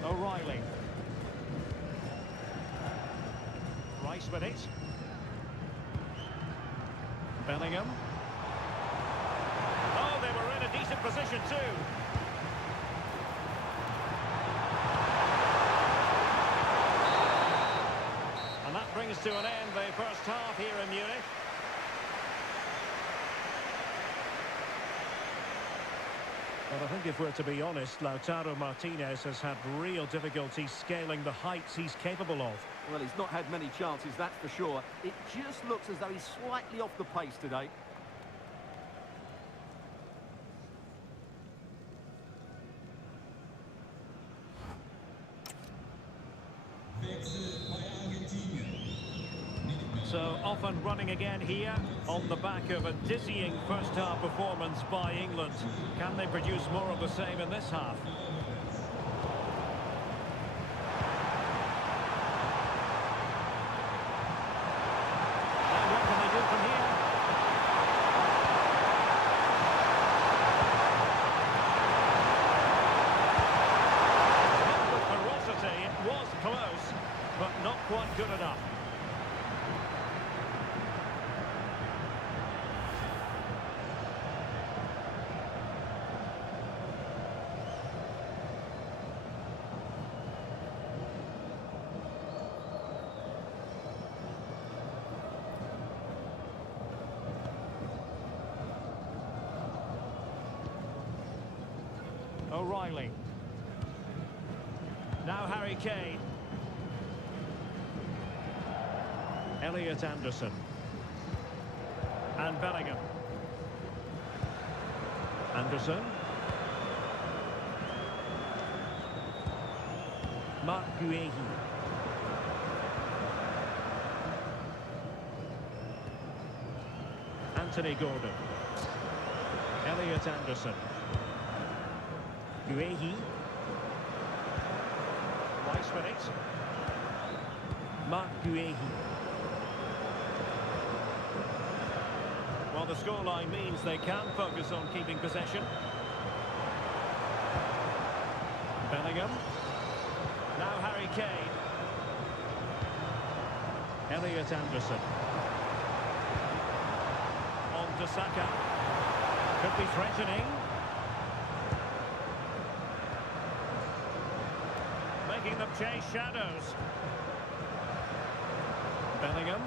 O'Reilly. Rice with it. Bellingham. Oh, they were in a decent position too. And that brings to an end the first half here in Munich. But I think if we're to be honest, Lautaro Martinez has had real difficulty scaling the heights he's capable of. Well, he's not had many chances, that's for sure. It just looks as though he's slightly off the pace today. So off and running again here on the back of a dizzying first half performance by England. Can they produce more of the same in this half? And what can they do from here? Not with ferocity, it was close, but not quite good enough. O'Reilly. Now Harry Kane. Elliot Anderson. And Bellingham. Anderson. Mark Guehi. Anthony Gordon. Elliot Anderson. Guehi. Rice with it. Mark Guehi. Well, the scoreline means they can focus on keeping possession. Bellingham. Now Harry Kane. Elliot Anderson. On to Saka. Could be threatening. Making them chase shadows. Bellingham.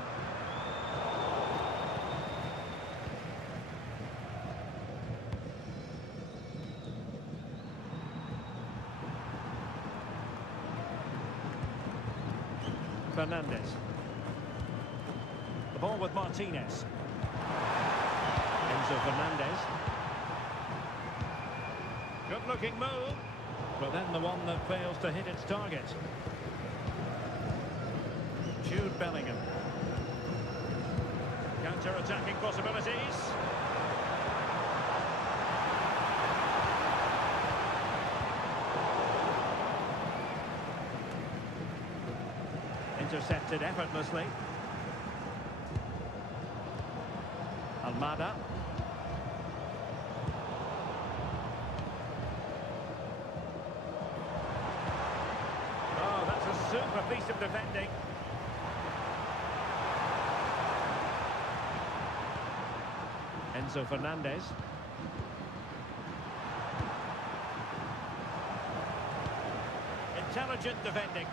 Fernandes. The ball with Martinez. Enzo Fernandez. Good-looking move. But then the one that fails to hit its target. Jude Bellingham. Counter-attacking possibilities. Intercepted effortlessly. Almada. Oh, that's a super piece of defending. Enzo Fernandez. Intelligent defending.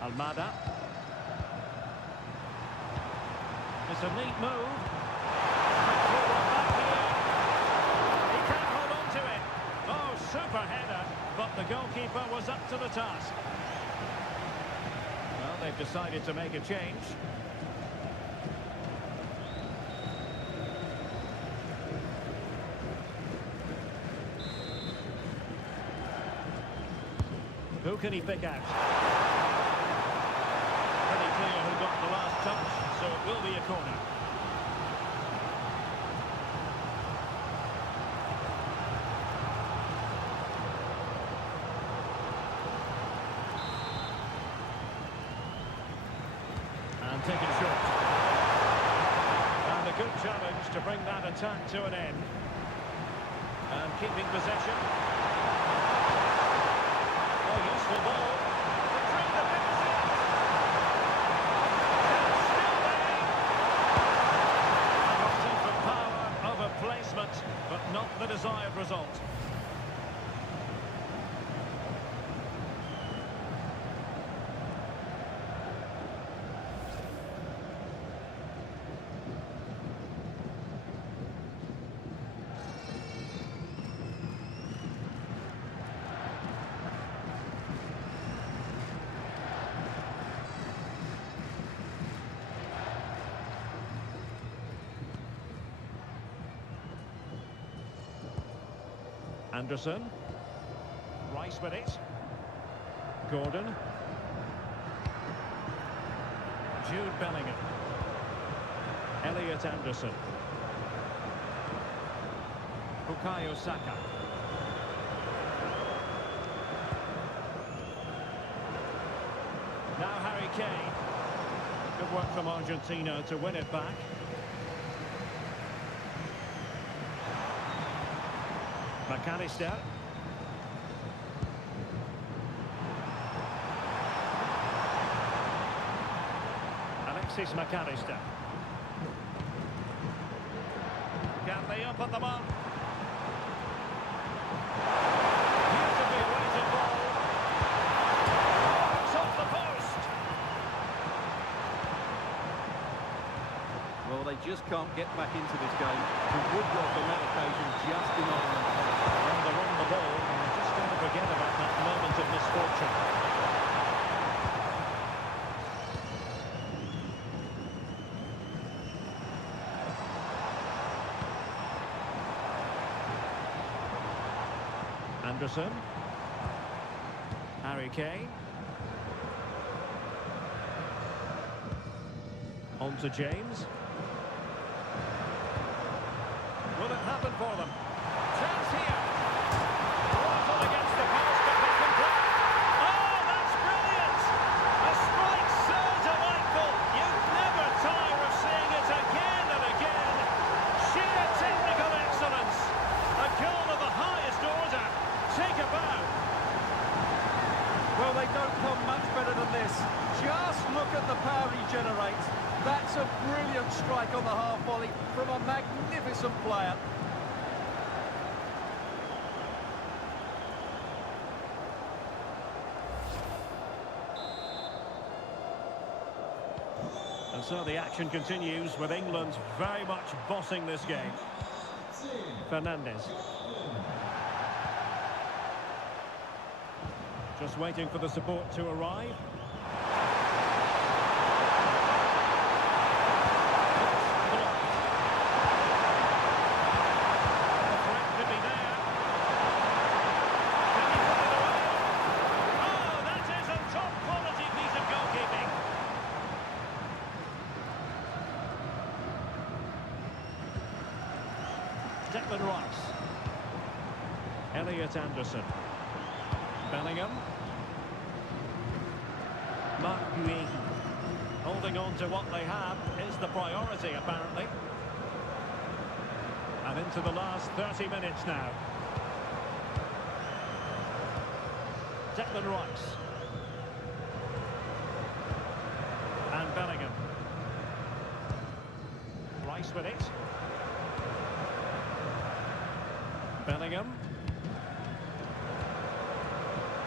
Almada. It's a neat move. He can't hold on to it. Oh, super header, but the goalkeeper was up to the task. Well, they've decided to make a change. Who can he pick out? Pretty clear who got the last touch, so it will be a corner. And taken short. And a good challenge to bring that attack to an end. And keeping possession. Oh, useful ball. Between the finishes. And still there. Opting for power over placement, but not the desired result. Anderson. Rice with it. Gordon. Jude Bellingham. Elliot Anderson. Bukayo Saka. Now Harry Kane. Good work from Argentina to win it back. McAllister. Alexis McAllister. Can they open them up? Beautifully weighted ball. It's off the post. Well, they just can't get back into this game. The woodwork on that occasion just denied them. And they're on the ball, and just going to forget about that moment of misfortune. Anderson. Harry Kane. On to James. Will it happen for them? Chance here. Rifle against the post, but they can play. Oh, that's brilliant! A strike so delightful. You never tire of seeing it again and again. Sheer technical excellence. A goal of the highest order. Take a bow. brilliant strike on the half volley from a magnificent player. And so the action continues with England very much bossing this game. Fernandez. Just waiting for the support to arrive. The threat could be there. Can he put it away? Oh, that is a top quality piece of goalkeeping. Declan Rice. Elliot Anderson. Bellingham. Mark Guehi. Holding on to what they have is the priority, apparently. And into the last 30 minutes now. Declan Rice. And Bellingham. Rice with it. Bellingham.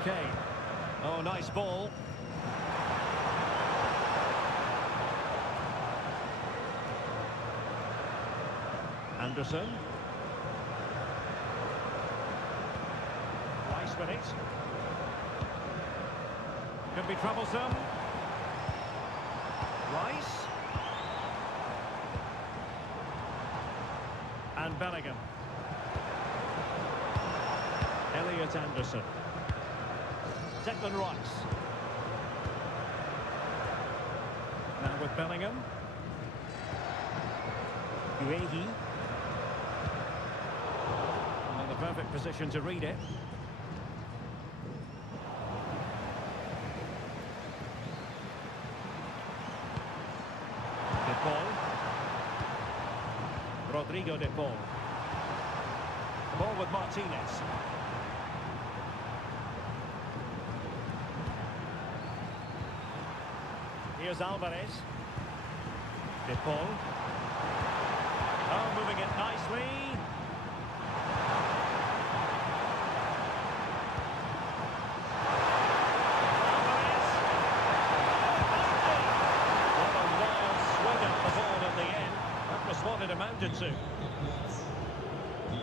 Kane. Oh, nice ball. Anderson. Rice with it. Could be troublesome. Rice. And Bellingham. Elliot Anderson. Declan Rice. Now with Bellingham. Guehi. In the perfect position to read it. De Paul. Rodrigo De Paul. Ball with Martinez. Here's Alvarez. De Paul. Oh, moving it nicely. Alvarez. What a wild swing at the ball in the end. That was what it amounted to.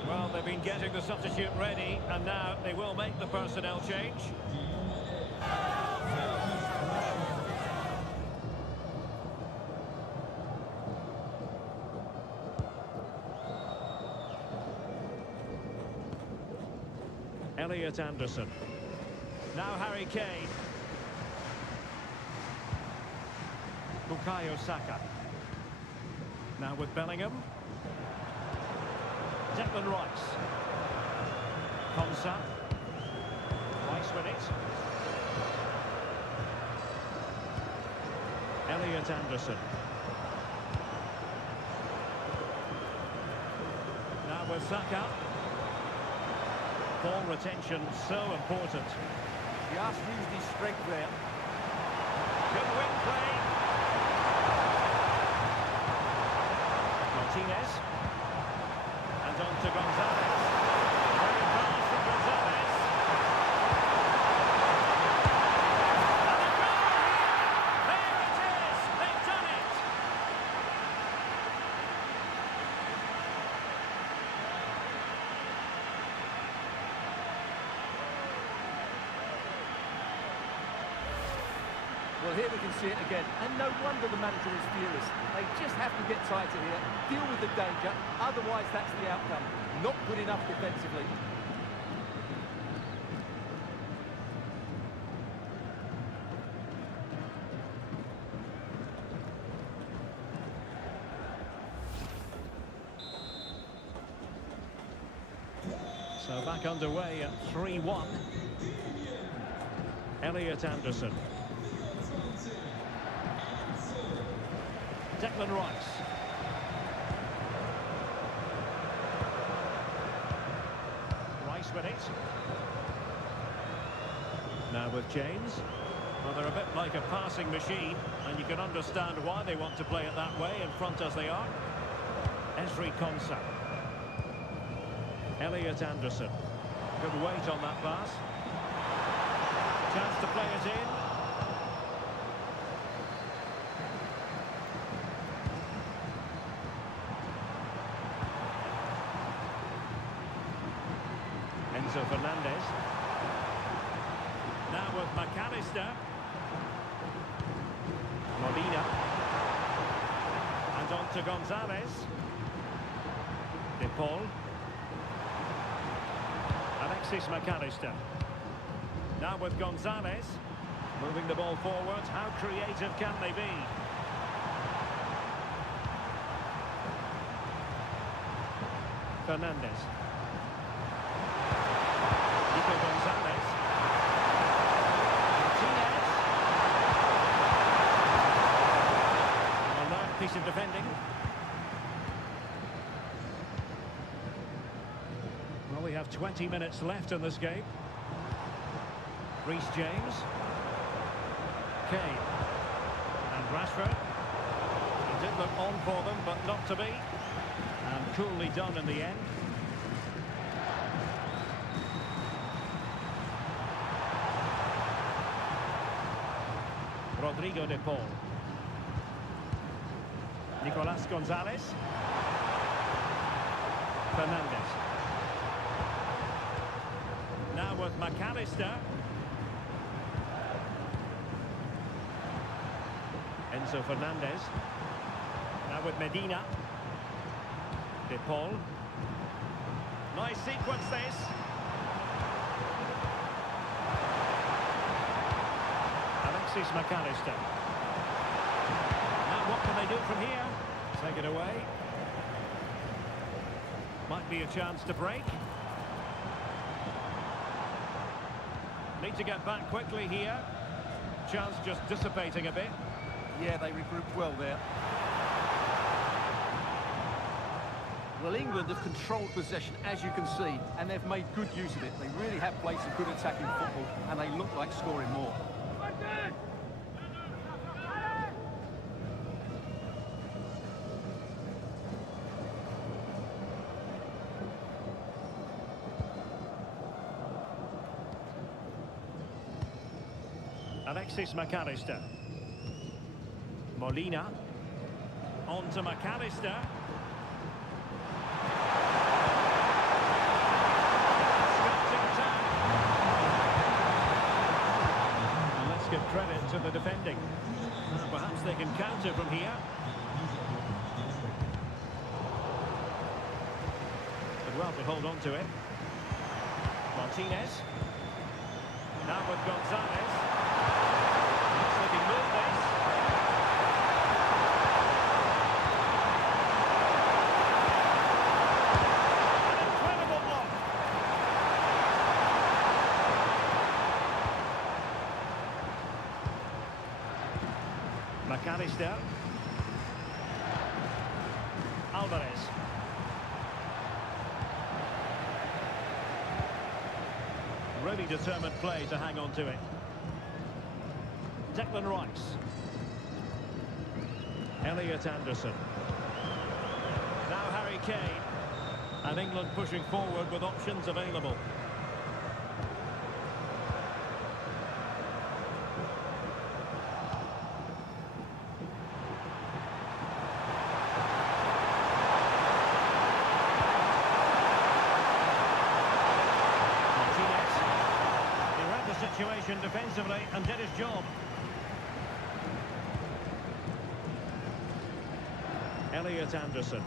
Well, they've been getting the substitute ready, and now they will make the personnel change. Elliot Anderson. Now Harry Kane. Bukayo Saka. Now with Bellingham. Declan Rice. Konsa. Rice with it. Elliot Anderson. Now with Saka. Ball retention so important. Just used his strength there. Good win play. Martinez. And on to Gonzalez. Very fast from Gonzalez. And a goal here! There it is! They've done it! Well, here we can see it again, and no wonder the manager is furious. They just have to get tighter here, deal with the danger, otherwise that's the outcome. Not good enough defensively. So back underway at 3-1. Elliot Anderson. Declan Rice. Rice with it. Now with James. Well, they're a bit like a passing machine, and you can understand why they want to play it that way, in front as they are. Esri Konsa. Elliot Anderson. Good weight on that pass. Chance to play it in. Enzo Fernandez. Now with McAllister. Molina. And on to Gonzalez. De Paul. Alexis McAllister. Now with Gonzalez. Moving the ball forward. How creative can they be? Fernandez. Nico Gonzalez. Martinez. Alert piece of defending. Well, we have 20 minutes left in this game. Reece James. Kane. And Rashford. He did look on for them, but not to be. And coolly done in the end. Rodrigo de Paul. Nicolas Gonzalez. Fernandez. Now with McAllister. Enzo Fernandez. Now with Medina. De Paul. Nice sequence this. Alexis McAllister. Now what can they do from here? Take it away. Might be a chance to break. Need to get back quickly here. Chance just dissipating a bit. Yeah, they regrouped well there. Well, England have controlled possession, as you can see, and they've made good use of it. They really have played some good attacking football, and they look like scoring more. Alexis McAllister. Molina. On to McAllister. And let's give credit to the defending. Perhaps they can counter from here. But well to hold on to it. Martinez. Now with Gonzalez. Looks like he moved this. An incredible block. McAllister. Alvarez. Really determined play to hang on to it. Declan Rice. Elliot Anderson. Now Harry Kane. And England pushing forward with options available. Situation defensively and did his job. Elliot Anderson.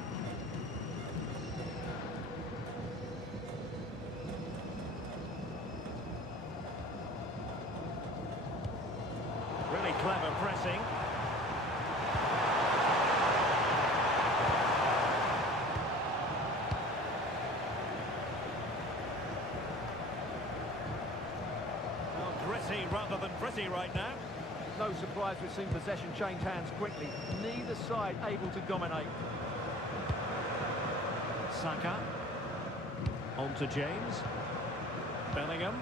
Really clever pressing. Gritty rather than pretty right now. No surprise we've seen possession change hands quickly. Neither side able to dominate. Saka. On to James. Bellingham.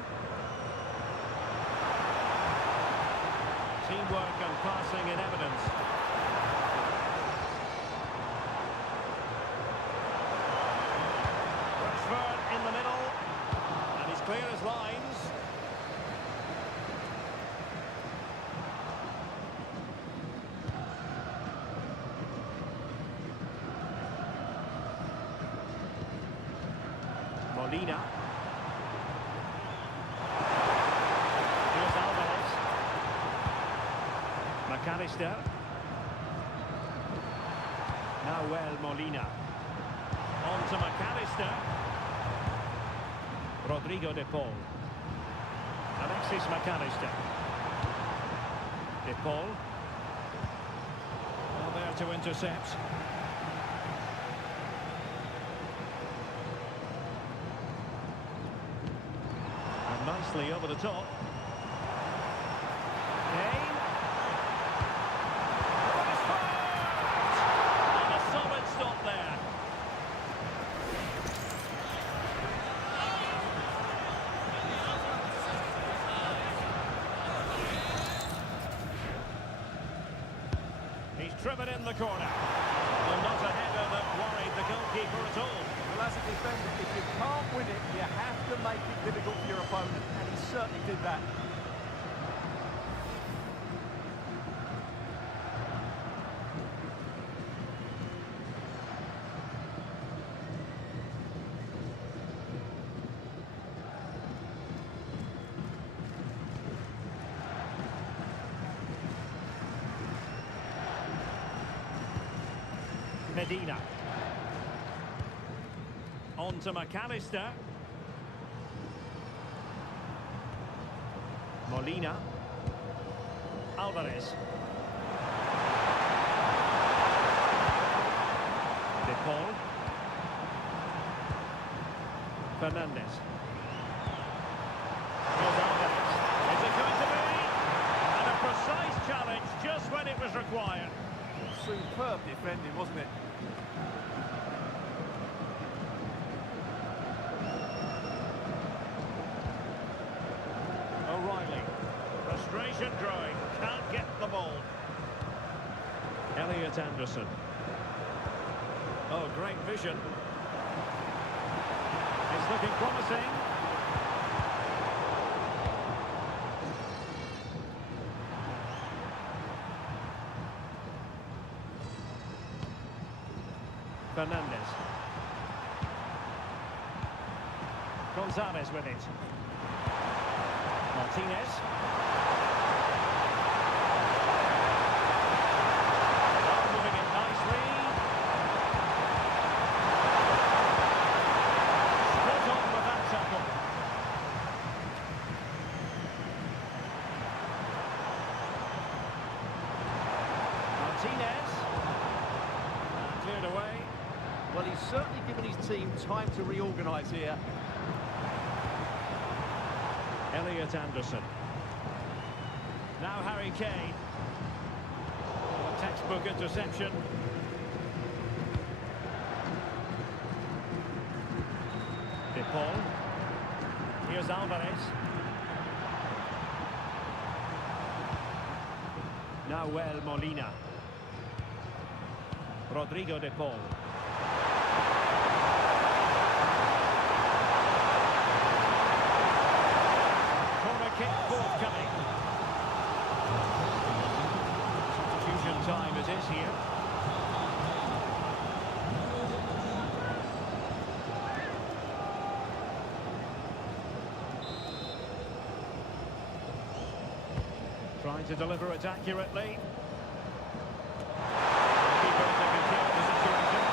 Teamwork and passing in evidence. Rashford in the middle. And he's clear as lines. Molina. Here's Alvarez. McAllister. Now Molina. On to McAllister. Rodrigo de Paul. Alexis McAllister. De Paul. Well, there to intercept. And nicely over the top. Kane. And a solid stop there. He's driven in the corner. Well, not a header that worried the goalkeeper at all. Well, as a defender, if you can't win it, you have to make it difficult for your opponent, and he certainly did that. Medina. On to McAllister. Molina. Alvarez. De Paul. Fernandez. Here's Alvarez. Is it going to be? And a precise challenge just when it was required. Superb defending, wasn't it? O'Reilly. Frustration growing. Can't get the ball. Elliot Anderson. Oh, great vision. It's looking promising. Fernandez. Gonzalez with it. Martinez. Oh, moving it nicely. Spot on with that tackle. Martinez. Cleared away. Well, he's certainly given his team time to reorganise here. Elliot Anderson. Now Harry Kane. A textbook interception. De Paul. Here's Alvarez. Now Molina. Rodrigo de Paul. Corner kick forthcoming. Substitution time it is here. Trying to deliver it accurately. Keeper taking care of the situation.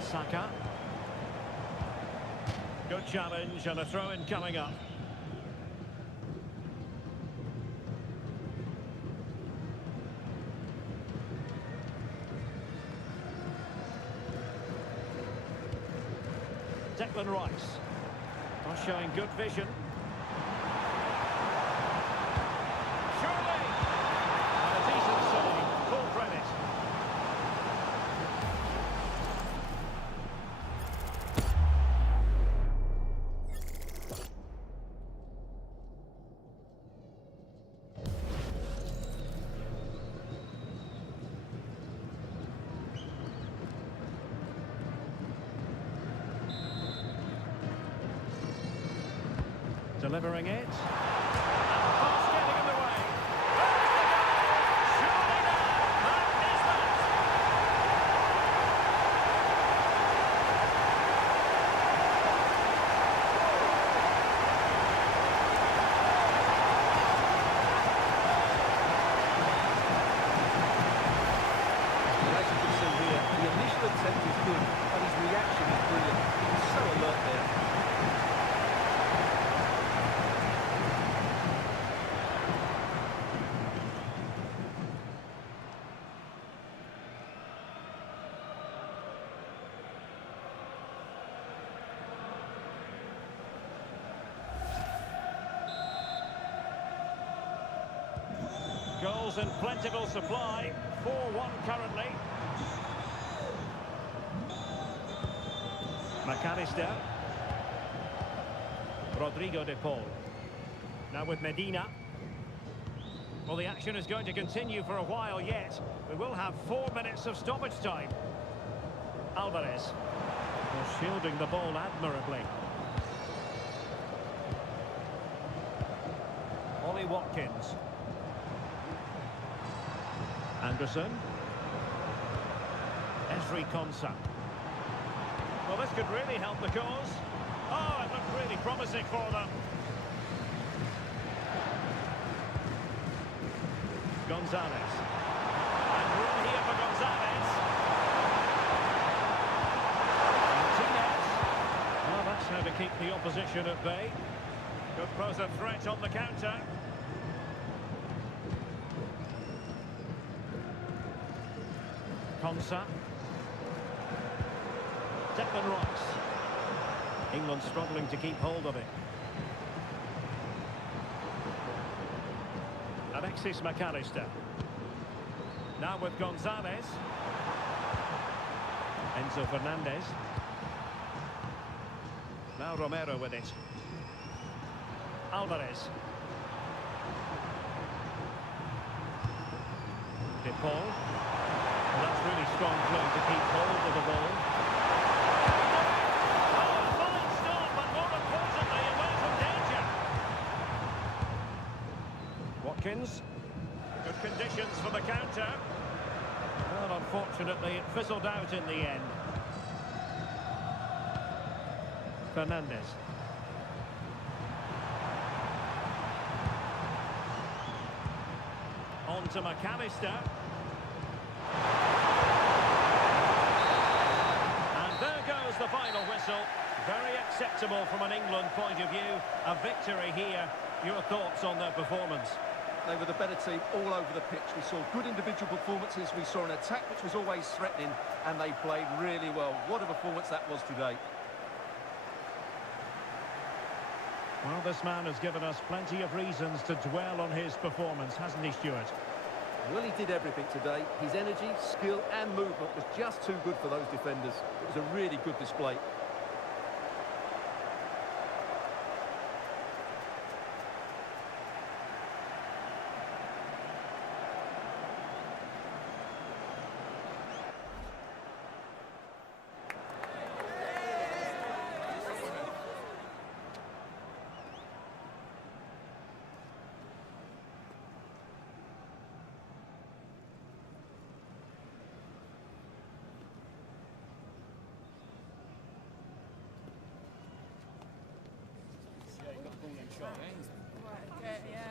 Saka. Good challenge and a throw-in coming up. Declan Rice. Not showing good vision. Surely! And a decent save. Full credit. delivering it. And the pass getting in the way. Surely now, that is that. Well, as you can see here, the initial attempt is good, but his reaction is brilliant. He was so alert there. Goals in plentiful supply. 4-1 currently. McAllister. Rodrigo de Paul. Now with Medina. Well, the action is going to continue for a while yet. We will have 4 minutes of stoppage time. Alvarez. Well, shielding the ball admirably. Ollie Watkins. Anderson. Esri Konsa. Well, this could really help the cause. Oh, it looked really promising for them. Gonzalez. And room here for Gonzalez. Martinez. Well, that's how to keep the opposition at bay. Could pose a threat on the counter. Konsa. Declan Rice. England struggling to keep hold of it. Alexis McAllister. Now with Gonzalez. Enzo Fernandez. Now Romero with it. Alvarez. De Paul. Well, that's really strong play to keep hold of the ball. Oh, a fine stop, but more importantly, away from danger. Watkins. Good conditions for the counter. Well, unfortunately, it fizzled out in the end. Fernandez. On to McAllister. And there goes the final whistle. Very acceptable from an England point of view. A victory here. Your thoughts on their performance? They were the better team all over the pitch. We saw good individual performances. We saw an attack which was always threatening, and they played really well. What a performance that was today. Well, this man has given us plenty of reasons to dwell on his performance, hasn't he, Stuart? Well, he did everything today. His energy, skill and movement was just too good for those defenders. It was a really good display. Yeah.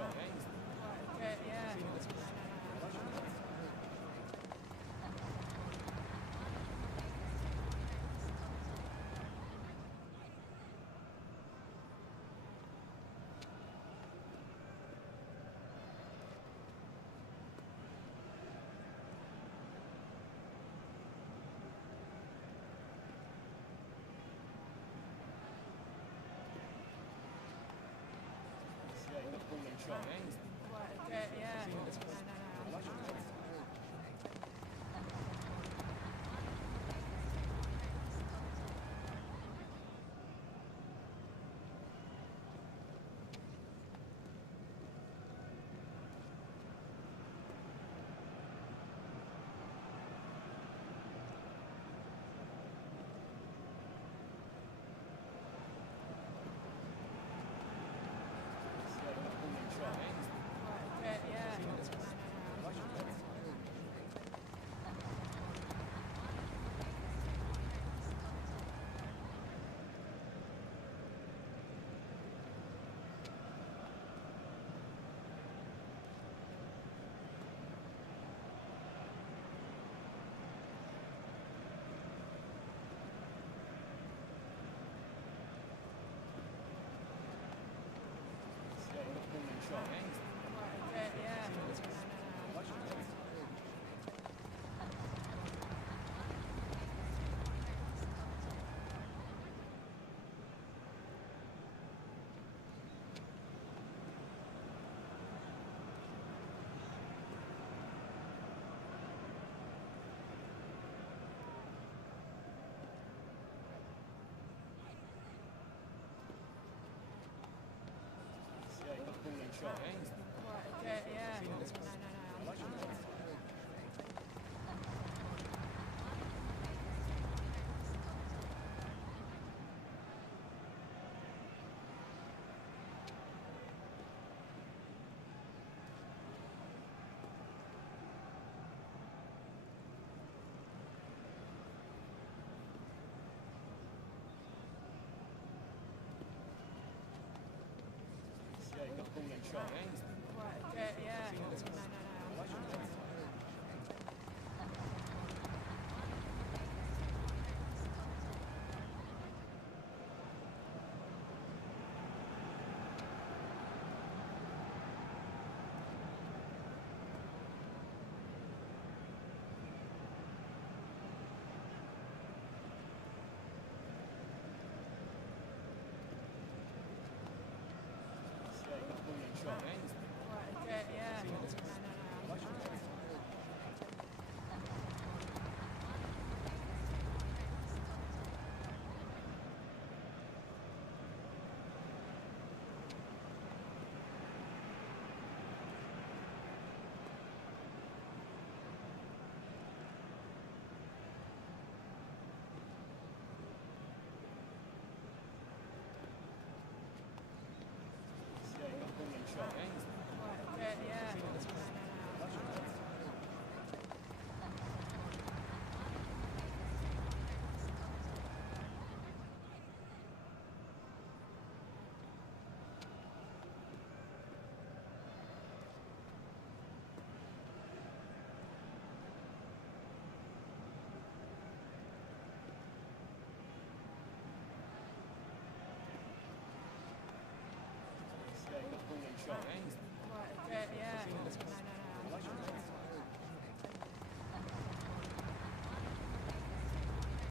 Ball and shot.